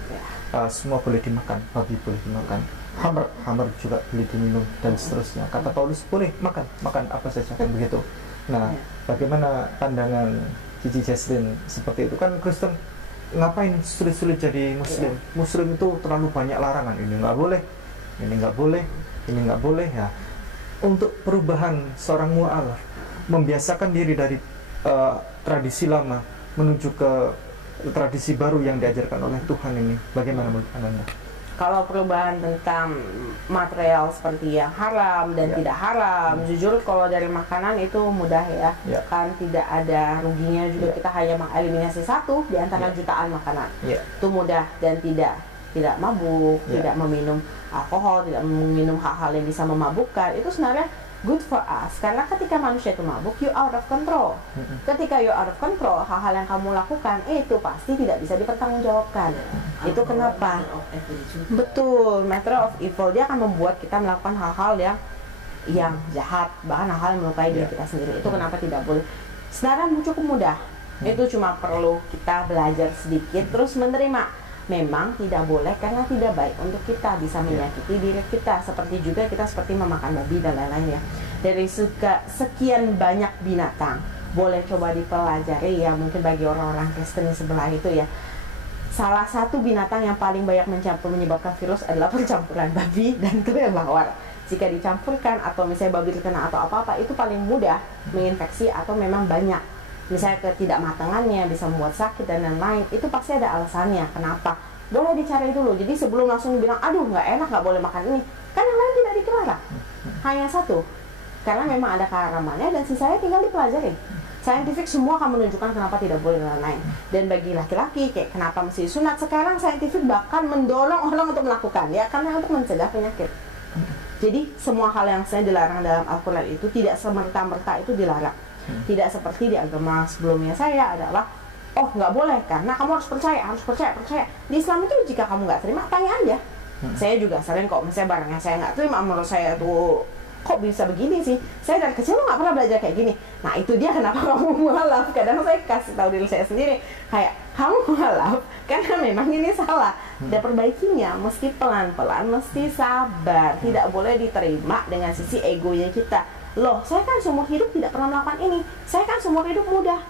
Semua boleh dimakan, babi boleh dimakan, hammer juga boleh diminum dan seterusnya. Kata Paulus boleh makan apa saja kan begitu. Nah, bagaimana pandangan Cici Jesslyn seperti itu? Kan Kristen ngapain sulit-sulit jadi Muslim? Muslim itu terlalu banyak larangan, ini nggak boleh, ini nggak boleh, ini nggak boleh ya. Untuk perubahan seorang mu'alaf, membiasakan diri dari tradisi lama menuju ke tradisi baru yang diajarkan oleh Tuhan ini, bagaimana menurut Anda? Kalau perubahan tentang material seperti yang haram dan tidak haram, jujur kalau dari makanan itu mudah ya, kan tidak ada ruginya juga, kita hanya mengeliminasi satu di antara jutaan makanan, itu mudah, dan tidak mabuk, tidak meminum alkohol, tidak meminum hal-hal yang bisa memabukkan, itu sebenarnya good for us, karena ketika manusia itu mabuk, you out of control. Ketika you out of control, hal-hal yang kamu lakukan itu pasti tidak bisa dipertanggungjawabkan. Itu kenapa? Betul, matter of evil, dia akan membuat kita melakukan hal-hal yang jahat, bahkan hal-hal yang melukai diri kita sendiri. Itu kenapa tidak boleh. Sebenarnya cukup mudah. Itu cuma perlu kita belajar sedikit, terus menerima. Memang tidak boleh karena tidak baik untuk kita, bisa menyakiti diri kita, seperti juga kita seperti memakan babi dan lain-lain ya. Dari sekian banyak binatang, boleh coba dipelajari ya, mungkin bagi orang-orang Kristen di sebelah itu ya. Salah satu binatang yang paling banyak menyebabkan virus adalah percampuran babi dan kelelawar. Jika dicampurkan atau misalnya babi terkena atau apa-apa, itu paling mudah menginfeksi atau memang banyak. Misalnya ketidakmatangannya bisa membuat sakit dan lain-lain, itu pasti ada alasannya. Kenapa? Boleh dicari dulu. Jadi sebelum langsung bilang, aduh nggak enak, nggak boleh makan ini, kan yang lain tidak dilarang. Hanya satu, karena memang ada keharamannya dan sisanya tinggal dipelajari. Scientific semua akan menunjukkan kenapa tidak boleh dan lain-lain. Dan bagi laki-laki, kayak kenapa mesti sunat, sekarang scientific bahkan mendorong orang untuk melakukan, ya, karena untuk mencegah penyakit. Jadi semua hal yang saya dilarang dalam Al-Quran itu tidak semerta-merta itu dilarang. Tidak seperti di agama sebelumnya saya adalah, oh nggak boleh karena kamu harus percaya. Di Islam itu jika kamu nggak terima, tanya aja. Saya juga sering kok, misalnya barangnya saya nggak terima, menurut saya tuh kok bisa begini sih, saya dari kecil nggak pernah belajar kayak gini. Nah itu dia kenapa kamu mualaf. Kadang saya kasih tahu diri saya sendiri, kayak kamu mualaf karena memang ini salah. Dan perbaikinya mesti pelan-pelan, mesti sabar, tidak boleh diterima dengan sisi egonya kita. Loh, saya kan seumur hidup tidak pernah melakukan ini, saya kan seumur hidup mudah.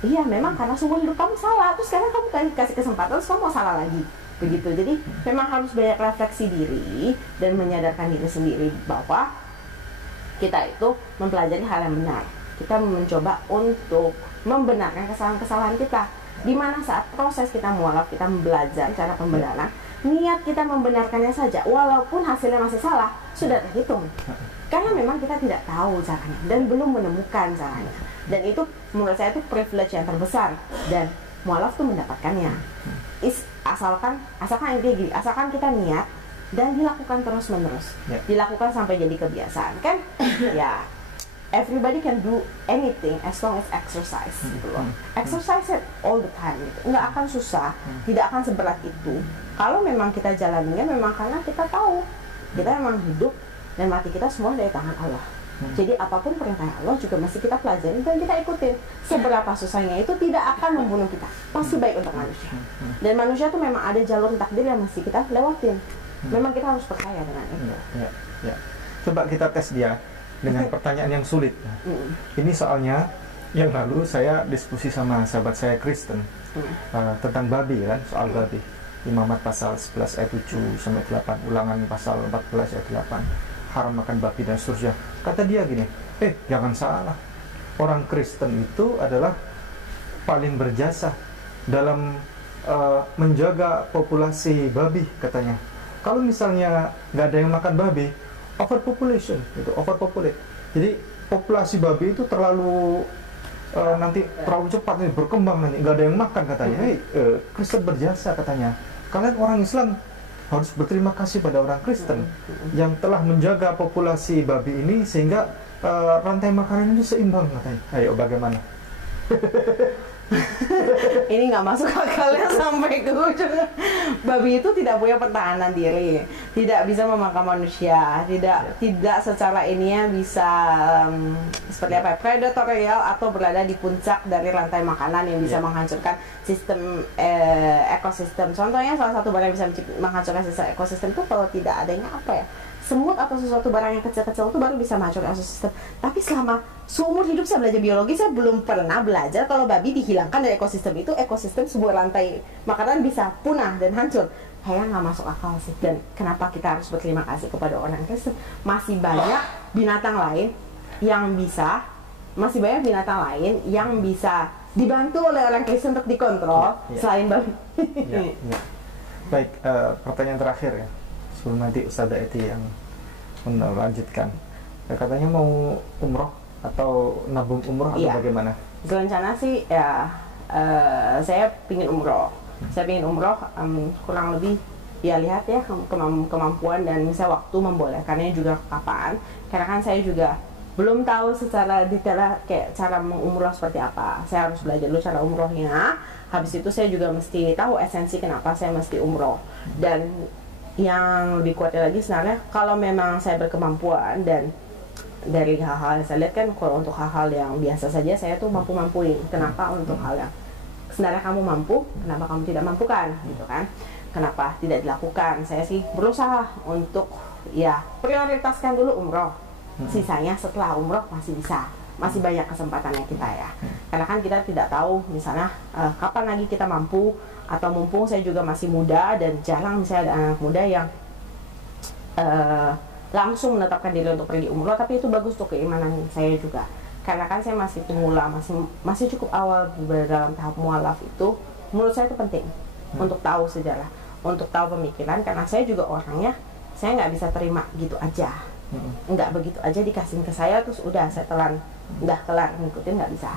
Iya, memang karena seumur hidup kamu salah, terus sekarang kamu kasih kesempatan, terus kamu mau salah lagi. Begitu, jadi memang harus banyak refleksi diri dan menyadarkan diri sendiri bahwa kita itu mempelajari hal yang benar. Kita mencoba untuk membenarkan kesalahan-kesalahan kita. Dimana saat proses kita mualaf, kita belajar cara pembenaran, niat kita membenarkannya saja, walaupun hasilnya masih salah, sudah terhitung. Karena memang kita tidak tahu caranya dan belum menemukan caranya. Dan itu menurut saya itu privilege yang terbesar, dan mualaf tuh mendapatkannya. Asalkan gini, asalkan kita niat dan dilakukan terus-menerus. Dilakukan sampai jadi kebiasaan. Kan ya, everybody can do anything as long as exercise gitu loh. Exercise it all the time gitu. Nggak akan susah, tidak akan seberat itu. Kalau memang kita jalaninya memang karena kita tahu kita memang hidup dan mati kita semua dari tangan Allah. Jadi apapun perintah Allah juga masih kita pelajari dan kita ikutin. Seberapa susahnya itu tidak akan membunuh kita, pasti baik untuk manusia. Dan manusia tuh memang ada jalur takdir yang mesti kita lewatin. Memang kita harus percaya dengan itu. Coba kita tes dia dengan pertanyaan yang sulit. Ini soalnya yang lalu saya diskusi sama sahabat saya Kristen tentang babi kan, soal babi. Imamat pasal 11 ayat 7 sampai 8, Ulangan pasal 14 ayat 8. Haram makan babi dan seterusnya. Kata dia gini, jangan salah, orang Kristen itu adalah paling berjasa dalam menjaga populasi babi, katanya. Kalau misalnya nggak ada yang makan babi, overpopulation, itu overpopulate. Jadi populasi babi itu terlalu nanti terlalu cepat nih berkembang, nanti nggak ada yang makan, katanya. Kristen berjasa, katanya. Kalian orang Islam harus berterima kasih pada orang Kristen yang telah menjaga populasi babi ini sehingga rantai makanan ini seimbang, katanya. Ayo bagaimana? Ini nggak masuk akalnya sampai ke ujung. Babi itu tidak punya pertahanan diri, tidak bisa memakan manusia, tidak secara ininya bisa seperti apa, predatorial atau berada di puncak dari rantai makanan yang bisa menghancurkan sistem ekosistem. Contohnya salah satu barang yang bisa menghancurkan sistem ekosistem itu kalau tidak adanya apa ya, semut atau sesuatu barang yang kecil-kecil itu baru bisa menghancurkan ekosistem. Tapi selama seumur hidup saya belajar biologi, saya belum pernah belajar kalau babi dihilangkan dari ekosistem itu, ekosistem sebuah rantai makanan bisa punah dan hancur. Kayak nggak masuk akal sih. Dan kenapa kita harus berterima kasih kepada orang Kristen? Masih banyak binatang lain yang bisa, dibantu oleh orang Kristen untuk dikontrol selain babi. Baik, pertanyaan terakhir ya, sebelum nanti Ustazah Eti yang melanjutkan. Katanya mau umroh atau nabung umroh atau bagaimana? Rencana sih ya, saya pingin umroh. Kurang lebih ya lihat ya kemampuan dan misalnya waktu membolehkannya juga kapan. Karena kan saya juga belum tahu secara detail kayak cara mengumroh seperti apa. Saya harus belajar dulu cara umrohnya. Habis itu saya juga mesti tahu esensi kenapa saya mesti umroh. Dan yang lebih kuatnya lagi sebenarnya kalau memang saya berkemampuan, dan dari hal-hal yang saya lihat kan kalau untuk hal-hal yang biasa saja saya tuh mampu-mampuin. Kenapa untuk hal yang sebenarnya kamu mampu, kenapa kamu tidak mampukan gitu kan? Kenapa tidak dilakukan? Saya sih berusaha untuk ya prioritaskan dulu umroh. Sisanya setelah umroh masih bisa, masih banyak kesempatannya kita ya. Karena kan kita tidak tahu misalnya kapan lagi kita mampu, atau mumpung saya juga masih muda dan jarang misalnya ada anak muda yang langsung menetapkan diri untuk pergi umroh, tapi itu bagus untuk keimanan saya juga. Karena kan saya masih pemula, masih cukup awal dalam tahap mualaf itu, menurut saya itu penting untuk tahu sejarah, untuk tahu pemikiran, karena saya juga orangnya, saya nggak bisa terima gitu aja. Nggak begitu aja dikasih ke saya terus udah saya telan, udah kelar ngikutin, nggak bisa.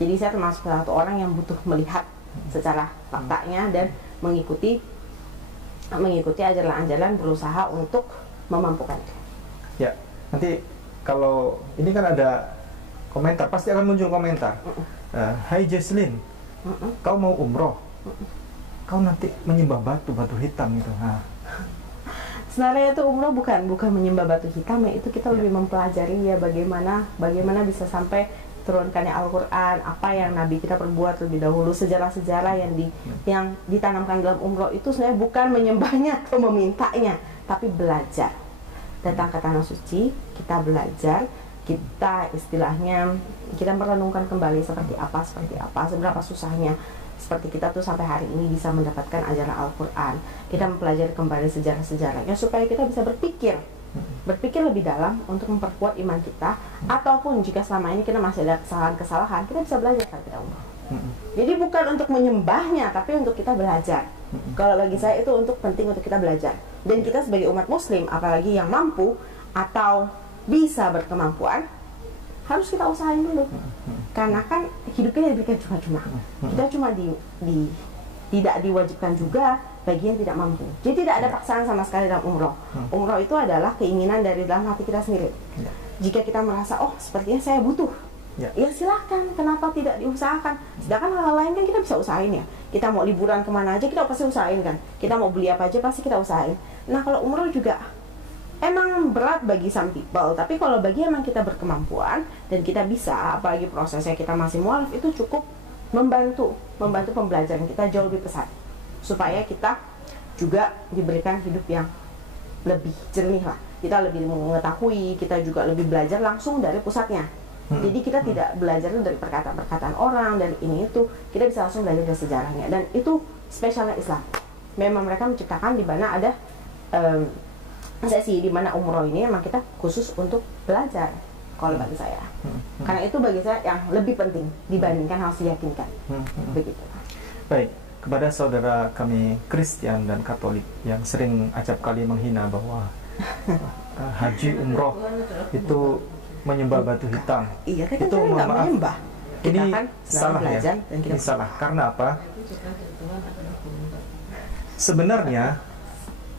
Jadi saya termasuk satu orang yang butuh melihat secara faktanya dan mengikuti ajaran-ajaran, berusaha untuk memampukan. Ya, nanti kalau ini kan ada komentar, pasti akan muncul komentar. Hai Jesslyn, kau mau umroh, kau nanti menyembah batu hitam gitu. Sebenarnya itu umroh bukan menyembah batu hitam ya, itu kita lebih mempelajari ya bagaimana bisa sampai turunkannya Al-Quran, apa yang Nabi kita perbuat lebih dahulu, sejarah-sejarah yang ditanamkan dalam umroh itu sebenarnya bukan menyembahnya atau memintanya, tapi belajar. Datang ke tanah suci, kita belajar, kita istilahnya kita merenungkan kembali seperti apa, seberapa susahnya. Seperti kita tuh sampai hari ini bisa mendapatkan ajaran Al-Quran, kita mempelajari kembali sejarah-sejarahnya supaya kita bisa berpikir lebih dalam untuk memperkuat iman kita, ataupun jika selama ini kita masih ada kesalahan-kesalahan, kita bisa belajar saat kita umroh. Jadi bukan untuk menyembahnya, tapi untuk kita belajar. Kalau bagi saya itu penting untuk kita belajar. Dan kita sebagai umat muslim, apalagi yang mampu atau bisa berkemampuan, harus kita usahain dulu. Karena kan hidupnya diberikan cuma-cuma. Kita cuma tidak diwajibkan juga bagi yang tidak mampu. Jadi tidak ada paksaan sama sekali dalam umroh. Umroh itu adalah keinginan dari dalam hati kita sendiri. Jika kita merasa, oh sepertinya saya butuh, ya silahkan, kenapa tidak diusahakan. Sedangkan hal-hal lain kan kita bisa usahain ya. Kita mau liburan kemana aja kita pasti usahain kan. Kita mau beli apa aja pasti kita usahain. Nah kalau umroh juga emang berat bagi some people, tapi kalau bagi emang kita berkemampuan dan kita bisa, apalagi prosesnya kita masih mualaf, itu cukup membantu pembelajaran kita jauh lebih pesat, supaya kita juga diberikan hidup yang lebih jernih lah. Kita lebih mengetahui, kita juga lebih belajar langsung dari pusatnya. Jadi kita tidak belajar dari perkataan-perkataan orang, dari ini itu, kita bisa langsung belajar dari sejarahnya. Dan itu spesialnya Islam. Memang mereka menciptakan di mana ada sesi di mana umroh ini memang kita khusus untuk belajar kalau bagi saya. Karena itu bagi saya yang lebih penting dibandingkan harus diyakinkan. Begitu. Baik, kepada saudara kami Kristen dan Katolik yang sering acap kali menghina bahwa haji umroh itu menyembah batu hitam. Iya, kan itu nggak menyembah. Kita ini kan salah ya. Dan kita ini salah. Karena apa? Sebenarnya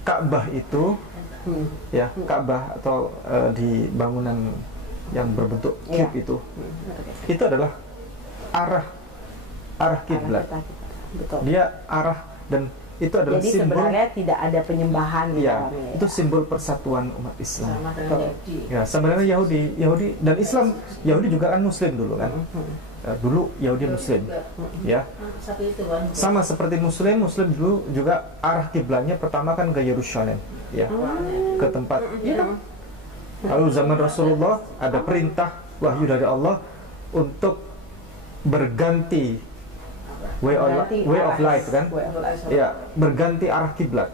Ka'bah itu ya, Ka'bah atau di bangunan yang berbentuk cube itu adalah arah arah kiblat. Betul. Dia arah, dan itu adalah Jadi simbol. sebenarnya tidak ada penyembahan di Ya, dalamnya. itu simbol persatuan umat Islam. Sama dengan Yahudi. Ya, sebenarnya Yahudi dan Islam. Yahudi juga kan Muslim dulu kan. Dulu Yahudi Muslim. Ya, Satu itu kan. sama seperti Muslim dulu juga arah kiblatnya pertama kan ke Yerusalem, ya, ke tempat. Ya. Lalu zaman Rasulullah ada perintah wahyu dari Allah untuk berganti way of life kan. Ya, berganti arah kiblat.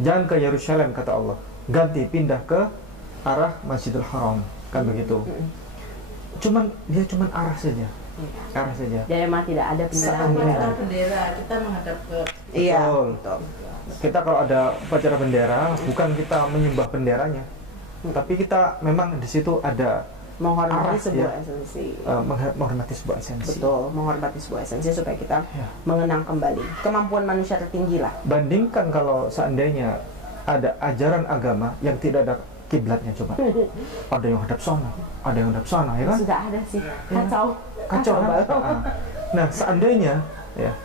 Jangan ke Yerusalem kata Allah. Ganti, pindah ke arah Masjidil Haram, kan begitu. Dia cuman arah saja. Arah saja. Dan memang tidak ada Saat penyembahan. bendera kita menghadap ke Iya. Betul. Kita kalau ada upacara bendera, bukan kita menyembah benderanya, tapi kita memang di situ ada Menghormati arah, sebuah ya. esensi. Menghormati sebuah esensi. Betul, menghormati sebuah esensi supaya kita Ya. mengenang kembali kemampuan manusia tertinggi lah. Bandingkan kalau seandainya ada ajaran agama yang tidak ada kiblatnya, coba. Ada yang hadap sana, ada yang hadap sana, ya kan? Sudah ada sih, kacau Kacau kan? banget. Nah,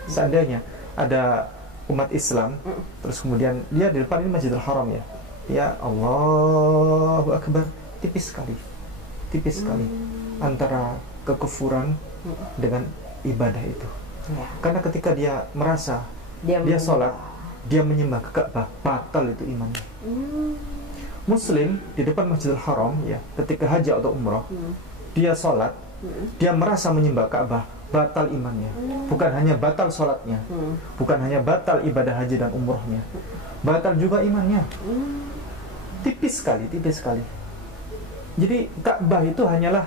seandainya ada umat Islam, terus kemudian dia di depan ini Masjidil Haram, ya. Ya, Allahu Akbar, tipis sekali antara kekufuran dengan ibadah itu. Ya. Karena ketika dia merasa dia menyembah. sholat, dia menyembah ke Ka'bah, batal itu imannya. Muslim di depan Masjidil Haram, ya, ketika haji atau umrah, dia sholat, dia merasa menyembah Ka'bah, batal imannya. Bukan hanya batal sholatnya, bukan hanya batal ibadah haji dan umrahnya, batal juga imannya. Tipis sekali. Jadi Ka'bah itu hanyalah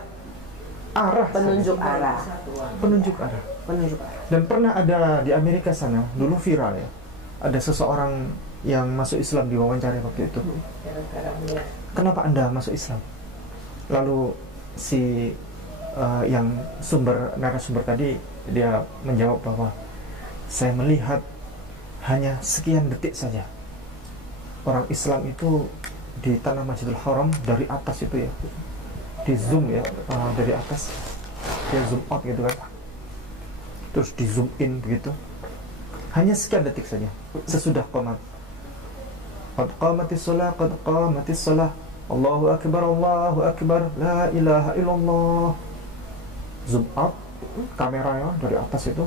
arah Penunjuk saja. arah. Penunjuk arah. Dan pernah ada di Amerika sana, dulu viral, ya. Ada seseorang yang masuk Islam diwawancara waktu itu. Kenapa Anda masuk Islam? Lalu si yang narasumber tadi, dia menjawab bahwa saya melihat hanya sekian detik saja orang Islam itu di tanah Masjidil Haram dari atas itu, ya, di zoom, ya, dari atas dia zoom out gitu kan, terus di zoom in begitu, hanya sekian detik saja sesudah qomat. Qad qamatis shalah, Allahu akbar, la ilaha illallah. Zoom out kameranya dari atas itu,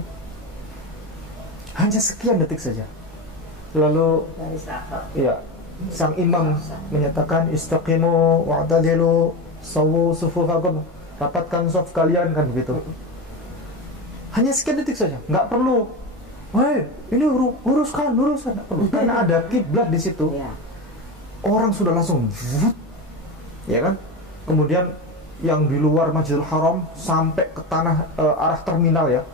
hanya sekian detik saja. Lalu dari sahabat. ya, sang imam menyatakan istaqimu wa'tadilu sawu sufufakum, rapatkan saf kalian, kan begitu. Hanya sekian detik saja, nggak perlu ini luruskan, nggak perlu. Karena ada kiblat di situ. Ya. Orang sudah langsung ya kan. Kemudian yang di luar Masjidil Haram sampai ke tanah arah terminal, ya.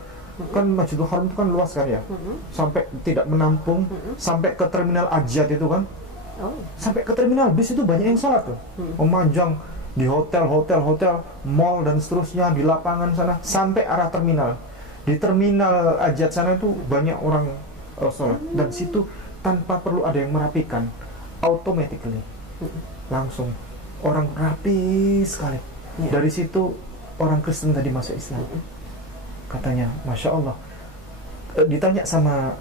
Kan Masjidil Haram itu kan luas kan, ya. Sampai tidak menampung, sampai ke terminal Ajat itu kan. Sampai ke terminal bis itu banyak yang sholat tuh. Memanjang di hotel, mall dan seterusnya, di lapangan sana sampai arah terminal. Di terminal Ajat sana itu banyak orang sholat, dan situ tanpa perlu ada yang merapikan, automatically langsung orang rapi sekali. Dari situ orang Kristen tadi masuk Islam. Katanya, Masya Allah. Ditanya sama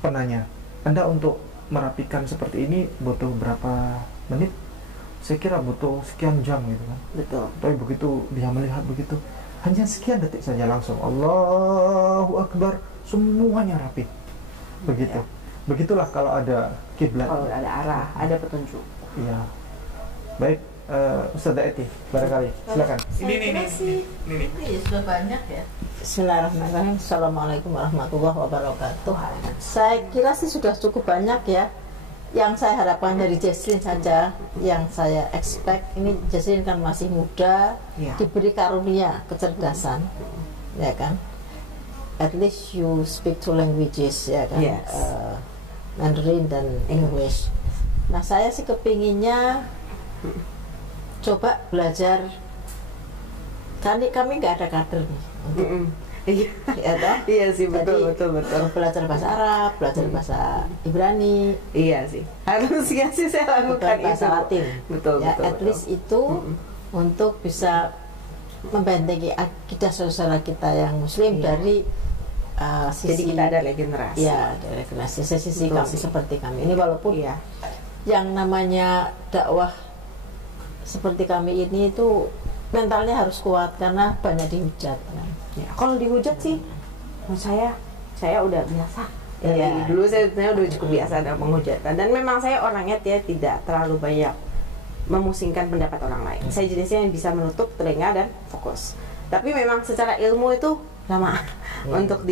penanya, Anda untuk merapikan seperti ini butuh berapa menit? Saya kira butuh sekian jam gitu kan. Betul. Tapi begitu dia melihat begitu, hanya sekian detik saja langsung Allahu Akbar, semuanya rapi. Begitu. Begitulah kalau ada kiblat. Kalau ada arah, ada petunjuk. Iya. Baik, Ustazah Eti, barangkali silakan. Ini sudah banyak, ya. Bismillahirrahmanirrahim. Assalamualaikum warahmatullahi wabarakatuh. Saya kira sih sudah cukup banyak, ya. Yang saya harapkan dari Jesslyn saja, yang saya expect, ini Jesslyn kan masih muda, diberi karunia kecerdasan, ya kan. At least you speak two languages, ya kan. Yes. Mandarin dan English. Nah, saya sih kepinginnya coba belajar. Kami nggak ada kader nih. Ya toh? Iya sih, betul. Belajar bahasa Arab, belajar bahasa Ibrani. Iya sih. Harusnya sih saya lakukan bahasa itu. Latin. Betul. At least itu untuk bisa membentengi akidah saudara kita yang Muslim dari sisi, jadi kita ada regenerasi. Ya, ada regenerasi sisi Betul kami sih. seperti kami ini, walaupun Iya. yang namanya dakwah seperti kami ini itu mentalnya harus kuat karena banyak dihujat kan. Ya, kalau dihujat sih, menurut saya udah biasa. Dari Iya. dulu saya udah cukup biasa dengan penghujatan, dan memang saya orangnya tidak terlalu banyak memusingkan pendapat orang lain. Saya jenisnya yang bisa menutup telinga dan fokus. Tapi memang secara ilmu itu lama untuk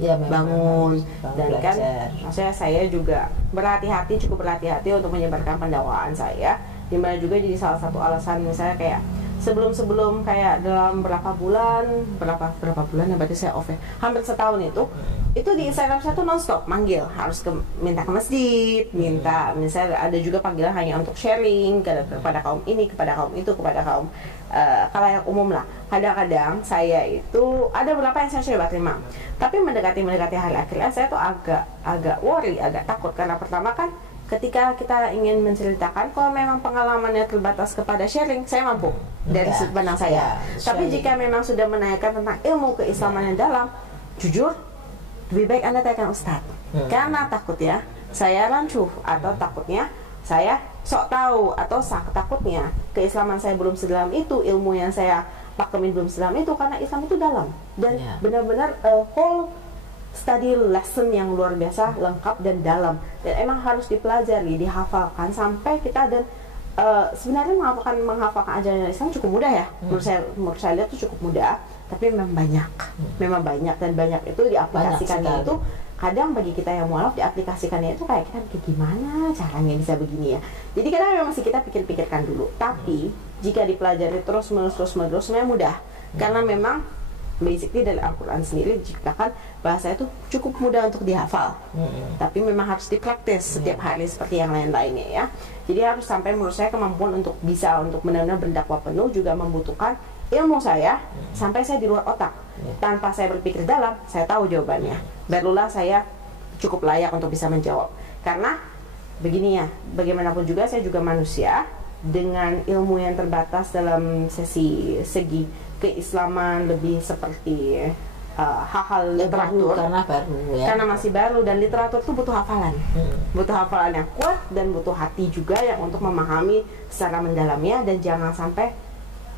Ya, memang dibangun, harus dan kan belajar. maksudnya saya juga cukup berhati-hati untuk menyebarkan pendakwaan saya, dimana juga jadi salah satu alasan misalnya kayak sebelum kayak dalam berapa bulan ya, berarti saya off ya, hampir setahun itu di Instagram saya tuh nonstop manggil, harus minta ke masjid, minta misalnya ada juga panggilan hanya untuk sharing kepada kaum ini, kepada kaum itu, kepada kaum khalayak umum lah. Kadang-kadang saya itu ada beberapa yang saya coba terima, tapi mendekati hari akhirnya saya tuh agak worry, agak takut, karena pertama kan ketika kita ingin menceritakan, kalau memang pengalamannya terbatas kepada sharing, saya mampu dari sudut pandang saya. Tapi jika memang sudah menanyakan tentang ilmu keislaman yang dalam, jujur, lebih baik Anda tanyakan Ustadz. Karena takutnya saya rancuh, atau takutnya saya sok tahu, atau takutnya keislaman saya belum sedalam itu, ilmu yang saya pakemin belum sedalam itu, karena Islam itu dalam. Dan benar-benar whole study lesson yang luar biasa, lengkap dan dalam, dan emang harus dipelajari, dihafalkan sampai kita, dan sebenarnya menghafalkan ajaran Islam cukup mudah ya. Menurut saya lihat itu cukup mudah, tapi memang banyak dan banyak itu diaplikasikannya itu kadang bagi kita yang mualaf, diaplikasikannya itu kayak kita pikir gimana caranya bisa begini ya. Jadi kadang memang masih kita pikirkan dulu, tapi jika dipelajari terus menerus sebenarnya mudah, karena memang basically dari Al-Quran sendiri diciptakan bahasa itu cukup mudah untuk dihafal, tapi memang harus dipraktis setiap hari seperti yang lain-lainnya ya. Jadi harus sampai menurut saya kemampuan untuk bisa untuk benar-benar berdakwah penuh juga membutuhkan ilmu saya sampai saya di luar otak, tanpa saya berpikir dalam, saya tahu jawabannya, barulah saya cukup layak untuk bisa menjawab. Karena begini ya, bagaimanapun juga saya juga manusia dengan ilmu yang terbatas dalam segi keislaman, lebih seperti hal-hal literatur, karena masih baru, dan literatur itu butuh hafalan, butuh hafalan yang kuat, dan butuh hati juga yang untuk memahami secara mendalamnya, dan jangan sampai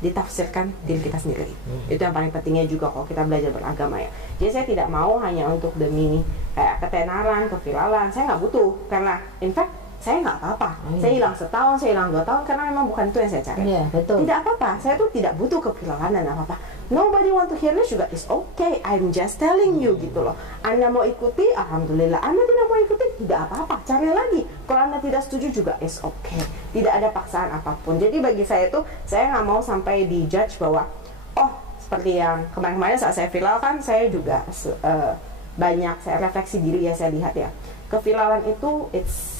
ditafsirkan diri kita sendiri. Itu yang paling pentingnya juga kalau kita belajar beragama ya. Jadi saya tidak mau hanya untuk demi kayak ketenaran, kevilalan, saya nggak butuh, karena in fact saya nggak apa-apa. Saya hilang setahun, saya hilang 2 tahun, karena memang bukan itu yang saya cari. Tidak apa-apa, saya tuh tidak butuh kevilalan dan apa-apa. Nobody want to hear this juga, is okay, I'm just telling you gitu loh. Anda mau ikuti, alhamdulillah. Anda tidak mau ikuti, tidak apa-apa, cari lagi. Kalau Anda tidak setuju juga, is okay. Tidak ada paksaan apapun. Jadi bagi saya tuh, saya nggak mau sampai dijudge bahwa, oh seperti yang kemarin-kemarin saat saya viral kan, saya juga banyak, saya refleksi diri ya, saya lihat ya. Kevilalan itu, it's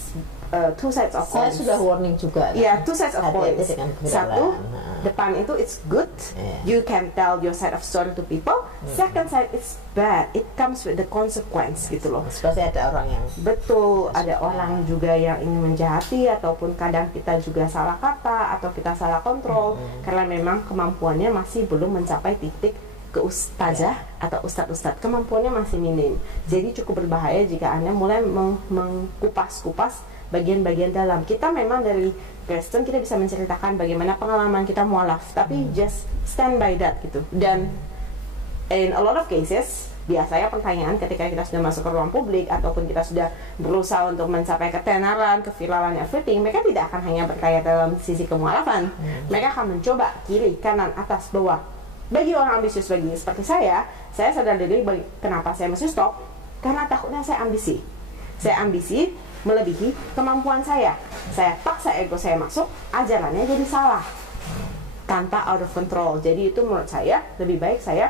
two sides of coins. Saya sudah warning juga. Iya, two sides of coins. Satu, depan itu it's good, you can tell your side of story to people. Second side it's bad, it comes with the consequence gitu loh. Pasti ada orang yang ada orang juga yang ingin menjahati, ataupun kadang kita juga salah kata atau kita salah kontrol, karena memang kemampuannya masih belum mencapai titik ke ustazah atau ustadz-ustadz, kemampuannya masih minim. Jadi cukup berbahaya jika Anda mulai mengkupas-kupas bagian-bagian dalam. Kita memang dari Kristen kita bisa menceritakan bagaimana pengalaman kita mualaf, tapi just stand by that gitu. Dan in a lot of cases, biasanya pertanyaan ketika kita sudah masuk ke ruang publik ataupun kita sudah berusaha untuk mencapai ketenaran, kevilalan, everything, mereka tidak akan hanya bertanya dalam sisi kemualafan. Mereka akan mencoba kiri, kanan, atas, bawah. Bagi orang ambisius seperti saya sadar diri kenapa saya mesti stop, karena takutnya saya ambisi. Saya ambisi melebihi kemampuan saya paksa ego saya masuk, ajarannya jadi salah tanpa out of control. Jadi itu menurut saya lebih baik saya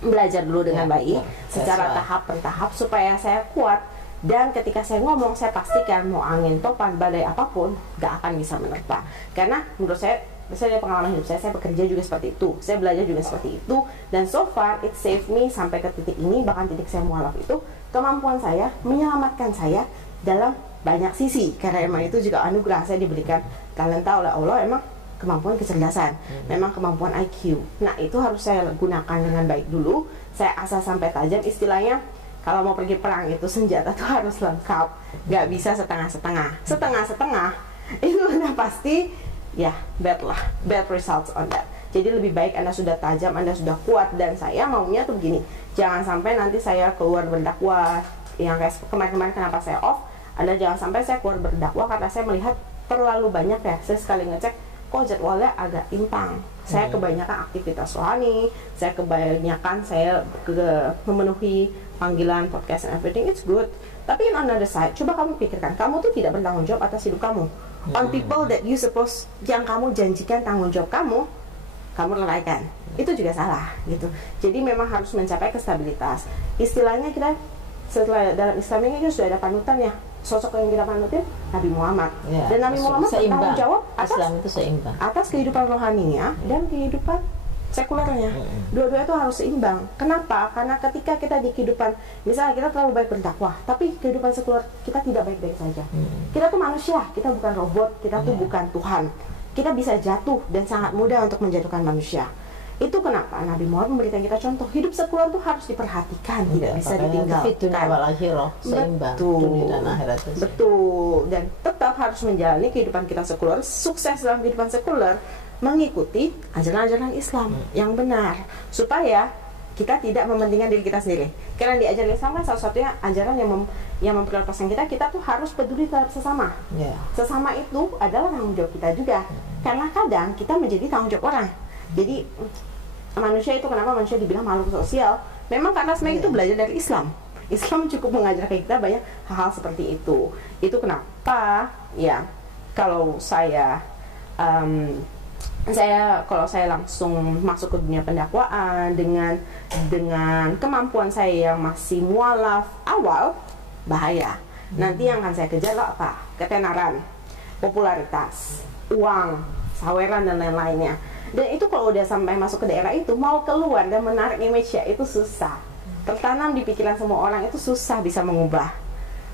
belajar dulu dengan baik secara tahap per tahap supaya saya kuat, dan ketika saya ngomong saya pastikan mau angin topan badai apapun gak akan bisa menerpa. Karena menurut saya, misalnya pengalaman hidup saya bekerja juga seperti itu, saya belajar juga seperti itu, dan so far it saved me sampai ke titik ini. Bahkan titik saya mualaf itu, kemampuan saya menyelamatkan saya dalam banyak sisi, karena emang itu juga anugerah saya diberikan talenta oleh Allah, emang kemampuan kecerdasan, memang kemampuan IQ. Nah itu harus saya gunakan dengan baik dulu, saya asah sampai tajam. Istilahnya kalau mau pergi perang itu senjata tuh harus lengkap, nggak bisa setengah-setengah. Setengah-setengah itu udah pasti ya bad lah, bad results on that. Jadi lebih baik Anda sudah tajam, Anda sudah kuat. Dan saya maunya tuh begini, jangan sampai nanti saya keluar berdakwah yang kayak kemarin-kemarin kenapa saya off. Anda jangan sampai saya keluar berdakwah karena saya melihat terlalu banyak ya. Saya sekali ngecek kok jadwalnya agak timpang. Saya kebanyakan aktivitas rohani, saya kebanyakan memenuhi panggilan podcast and everything, it's good. Tapi on another side, coba kamu pikirkan, kamu tuh tidak bertanggung jawab atas hidup kamu. On people that you suppose, yang kamu janjikan tanggung jawab kamu lalaikan. Itu juga salah gitu. Jadi memang harus mencapai kestabilitas. Istilahnya kita setelah dalam Islam ini kan sudah ada panutan ya. Sosok yang kita panutin Nabi Muhammad. Ya, dan Nabi Muhammad bertanggung jawab atas kehidupan rohaninya dan kehidupan sekulernya. Dua-dua itu harus seimbang. Kenapa? Karena ketika kita di kehidupan, misalnya kita terlalu baik berdakwah, tapi kehidupan sekuler kita tidak baik-baik saja. Kita tuh manusia, kita bukan robot, kita tuh bukan Tuhan. Kita bisa jatuh dan sangat mudah untuk menjatuhkan manusia. Itu kenapa Nabi Muhammad memberikan kita contoh hidup sekuler itu harus diperhatikan, tidak bisa ditinggalkan. Betul. Dan tetap harus menjalani kehidupan kita sekuler, sukses dalam kehidupan sekuler, mengikuti ajaran-ajaran Islam yang benar, supaya kita tidak mementingkan diri kita sendiri. Karena di ajaran Islam kan salah satunya ajaran yang memprioritaskan kita tuh harus peduli terhadap sesama. Sesama itu adalah tanggung jawab kita juga. Karena kadang kita menjadi tanggung jawab orang. Jadi manusia itu, kenapa manusia dibilang makhluk sosial? Memang karena sebenarnya itu belajar dari Islam. Islam cukup mengajarkan kita banyak hal-hal seperti itu. Itu kenapa ya kalau saya langsung masuk ke dunia pendakwaan dengan kemampuan saya yang masih mualaf awal, bahaya. Nanti yang akan saya kejar lah apa? Ketenaran, popularitas, uang, saweran dan lain-lainnya. Dan itu kalau udah sampai masuk ke daerah itu, mau keluar dan menarik image-nya itu susah. Tertanam di pikiran semua orang itu susah bisa mengubah.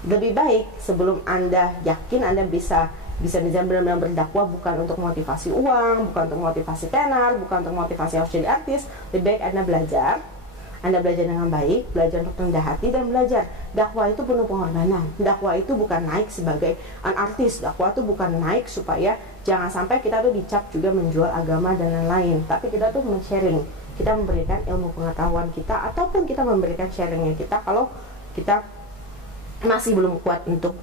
Lebih baik sebelum Anda yakin Anda bisa benar-benar berdakwah bukan untuk motivasi uang, bukan untuk motivasi tenar, bukan untuk motivasi harus jadi artis. Lebih baik Anda belajar dengan baik, belajar untuk rendah hati dan belajar. Dakwah itu penuh pengorbanan. Dakwah itu bukan naik sebagai an artis. Dakwah itu bukan naik supaya jangan sampai kita tuh dicap juga menjual agama dan lain-lain. Tapi kita tuh men-sharing. Kita memberikan ilmu pengetahuan kita ataupun kita memberikan sharingnya kita kalau kita masih belum kuat untuk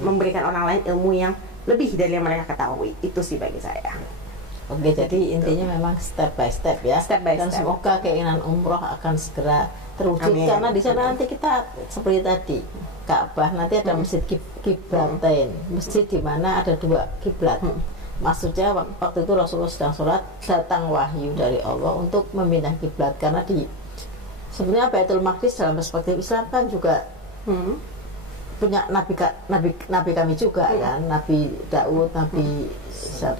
memberikan orang lain ilmu yang lebih dari yang mereka ketahui. Itu sih bagi saya. Oke, jadi intinya memang step by step ya. Dan semoga keinginan umroh akan segera terwujud. Amin. Karena di sana nanti kita seperti tadi Ka'bah nanti ada masjid kiblatain, masjid di mana ada dua kiblat. Maksudnya waktu itu Rasulullah sedang sholat, datang wahyu dari Allah untuk memindah kiblat. Karena sebenarnya Baitul Maqdis dalam perspektif Islam kan juga punya nabi kami juga kan, Nabi Daud, Nabi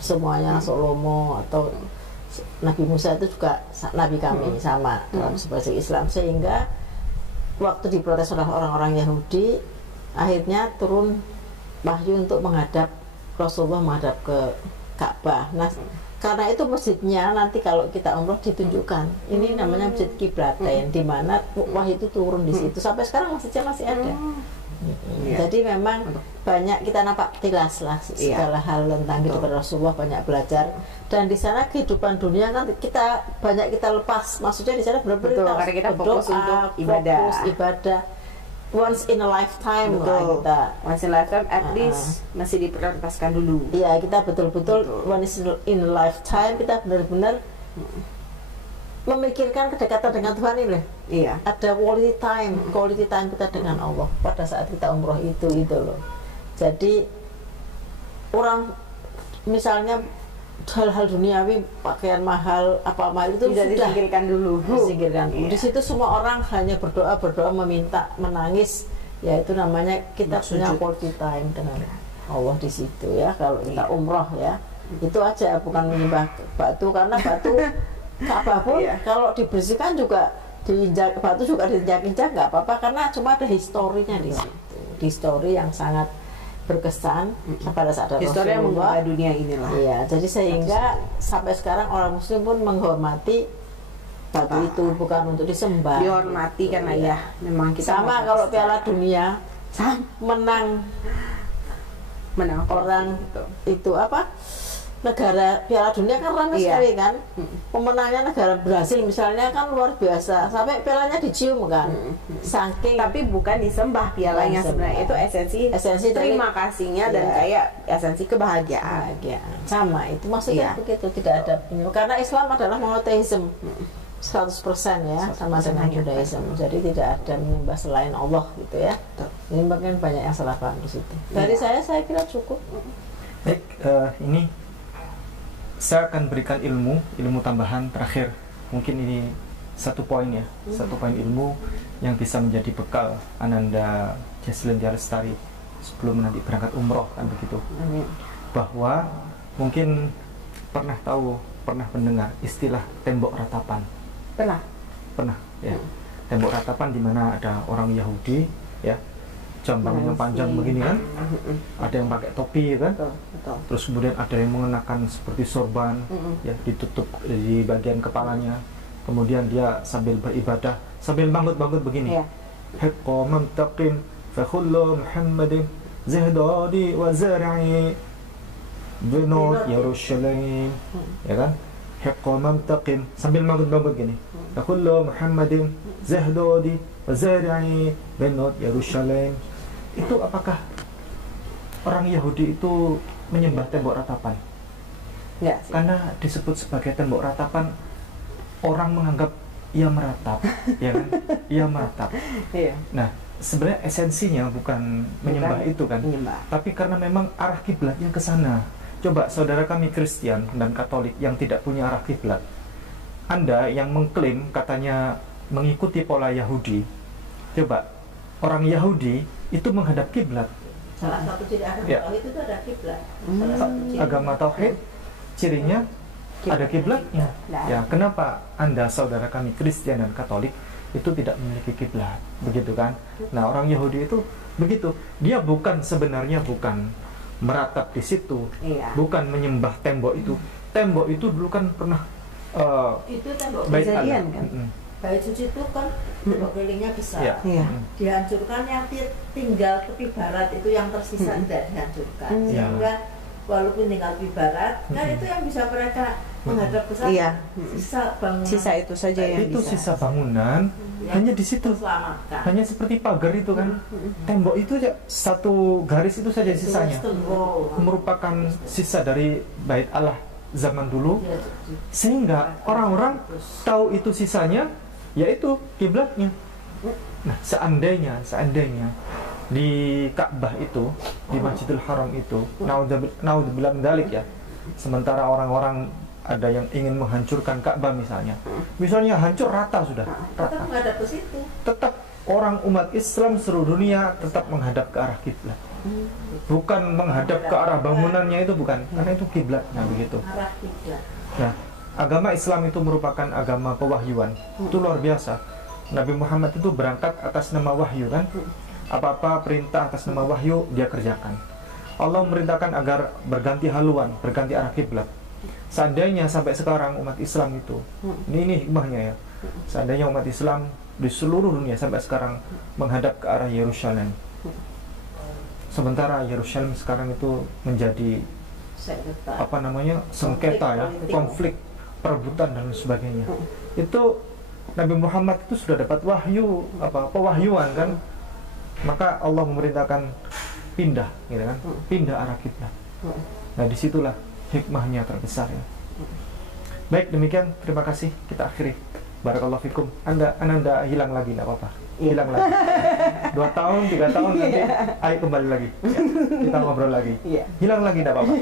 semuanya, Salomo atau Nabi Musa itu juga nabi kami sama dalam perspektif Islam. Sehingga waktu diprotes oleh orang-orang Yahudi, akhirnya turun wahyu untuk Rasulullah menghadap ke Ka'bah. Nah, karena itu masjidnya nanti kalau kita umroh ditunjukkan. Ini namanya masjid kiblatain, di mana wahyu itu turun di situ. Sampai sekarang masjidnya masih ada. Jadi memang banyak kita nampak tilas lah segala hal tentang kehidupan Rasulullah, banyak belajar. Dan di sana kehidupan dunia kan kita lepas. Maksudnya di sana benar-benar kita fokus untuk ibadah. Once in a lifetime lah kita. Once in a lifetime at least masih diprioritaskan dulu. Iya, kita betul-betul once in a lifetime kita benar-benar memikirkan kedekatan dengan Tuhan ini. Iya. Ada quality time kita dengan Allah pada saat kita umroh itu loh. Jadi orang misalnya hal-hal duniawi, pakaian mahal, apa itu sudah disingkirkan dulu. Iya. Di situ semua orang hanya berdoa, meminta, menangis. Ya itu namanya kita punya quality time dengan Allah di situ ya. Kalau kita umroh ya, itu aja, bukan menyembah batu, karena batu Ka'bah pun kalau dibersihkan juga diinjak, batu juga diinjak-injak nggak apa-apa, karena cuma ada historinya di situ. Histori yang sangat berkesan pada saat ada histori yang mengubah dunia inilah. Iya, jadi sehingga sampai sekarang orang Muslim pun menghormati batu itu bukan untuk disembah. Dihormati karena ya memang kita Sama kalau Piala Dunia menang orang itu apa? Negara Piala Dunia kan ramai sekali kan. Pemenangnya negara Brasil misalnya kan luar biasa. Sampai pialanya dicium kan. Saking tapi bukan disembah pialanya sebenarnya, itu esensi terima kasihnya dan kayak esensi kebahagiaan. Sama itu maksudnya begitu, tidak ada karena Islam adalah monoteisme 100% ya, sama dengan Judaism. Jadi tidak ada menyembah selain Allah gitu ya. Ini mungkin banyak yang salah paham di situ. Dari saya kira cukup. Baik, ini saya akan berikan ilmu tambahan terakhir. Mungkin ini satu poin ya, satu poin ilmu yang bisa menjadi bekal Ananda Jesslyn Tia Lestari sebelum nanti berangkat umroh kan begitu. Bahwa mungkin pernah mendengar istilah tembok ratapan. Pernah ya. Tembok ratapan di mana ada orang Yahudi ya, jambangnya panjang begini kan, ada yang pakai topi kan, terus kemudian ada yang mengenakan seperti sorban ya, ditutup di bagian kepalanya, kemudian dia sambil beribadah sambil banggut begini, hiqqo mamtaqim fakhullu muhammadin zahdadi wa zara'i binut Yerusalem ya kan, hiqqo mamtaqim sambil banggut gini, fakhullu muhammadin zahdadi wa zara'i binut Yerusalem. Itu apakah orang Yahudi itu menyembah tembok ratapan? Ya, karena disebut sebagai tembok ratapan, orang menganggap ia meratap, ya kan? Ia meratap. Nah, sebenarnya esensinya bukan menyembah itu kan, tapi karena memang arah kiblatnya ke sana. Coba saudara kami Kristen dan Katolik yang tidak punya arah kiblat, Anda yang mengklaim katanya mengikuti pola Yahudi, coba orang Yahudi itu menghadap kiblat. Salah satu ciri agama tauhid itu ada kiblat. Agama tauhid cirinya ada kiblatnya. Ya, kenapa Anda saudara kami Kristen dan Katolik itu tidak memiliki kiblat? Begitu kan? Nah, orang Yahudi itu begitu. Dia sebenarnya bukan meratap di situ. Bukan menyembah tembok itu. Tembok itu dulu kan pernah itu tembok kejadian kan? Bait suci itu kan kelilingnya besar, dihancurkan, yang tinggal tepi barat itu yang tersisa tidak dihancurkan, sehingga walaupun tinggal tepi barat, kan itu yang bisa mereka menghadap ke sana. Sisa bangunan, sisa itu saja yang itu bisa. Sisa bangunan hanya di situ, hanya seperti pagar itu kan, tembok itu aja satu garis itu saja sisanya, merupakan sisa dari bait Allah zaman dulu, sehingga orang-orang tahu itu sisanya yaitu kiblatnya. Nah, seandainya di Ka'bah itu, di Masjidil Haram itu, naudzubillah min dzalik ya, sementara orang-orang ada yang ingin menghancurkan Ka'bah misalnya hancur rata sudah, tetap menghadap ke situ. Tetap orang umat Islam seluruh dunia tetap menghadap ke arah kiblat. Bukan menghadap ke arah bangunannya itu, bukan, karena itu kiblatnya begitu. Arah kiblat. Nah, agama Islam itu merupakan agama pewahyuan. Itu luar biasa. Nabi Muhammad itu berangkat atas nama wahyu kan. Apa-apa perintah atas nama wahyu dia kerjakan. Allah memerintahkan agar berganti haluan, berganti arah kiblat. Seandainya sampai sekarang umat Islam itu, ini hikmahnya ya, seandainya umat Islam di seluruh dunia sampai sekarang menghadap ke arah Yerusalem, sementara Yerusalem sekarang itu menjadi sengketa ya, konflik, perebutan dan sebagainya. Itu Nabi Muhammad itu sudah dapat wahyu, pewahyuan kan, maka Allah memerintahkan pindah, gitu kan, pindah arah kiblat. Nah, disitulah hikmahnya terbesar ya. Baik, demikian, terima kasih, kita akhiri. Barakallahu fikum. Anda hilang lagi, tidak apa-apa. Hilang lagi. 2 tahun, 3 tahun nanti, ayo kembali lagi. Ya, kita ngobrol lagi. Hilang lagi, tidak apa-apa.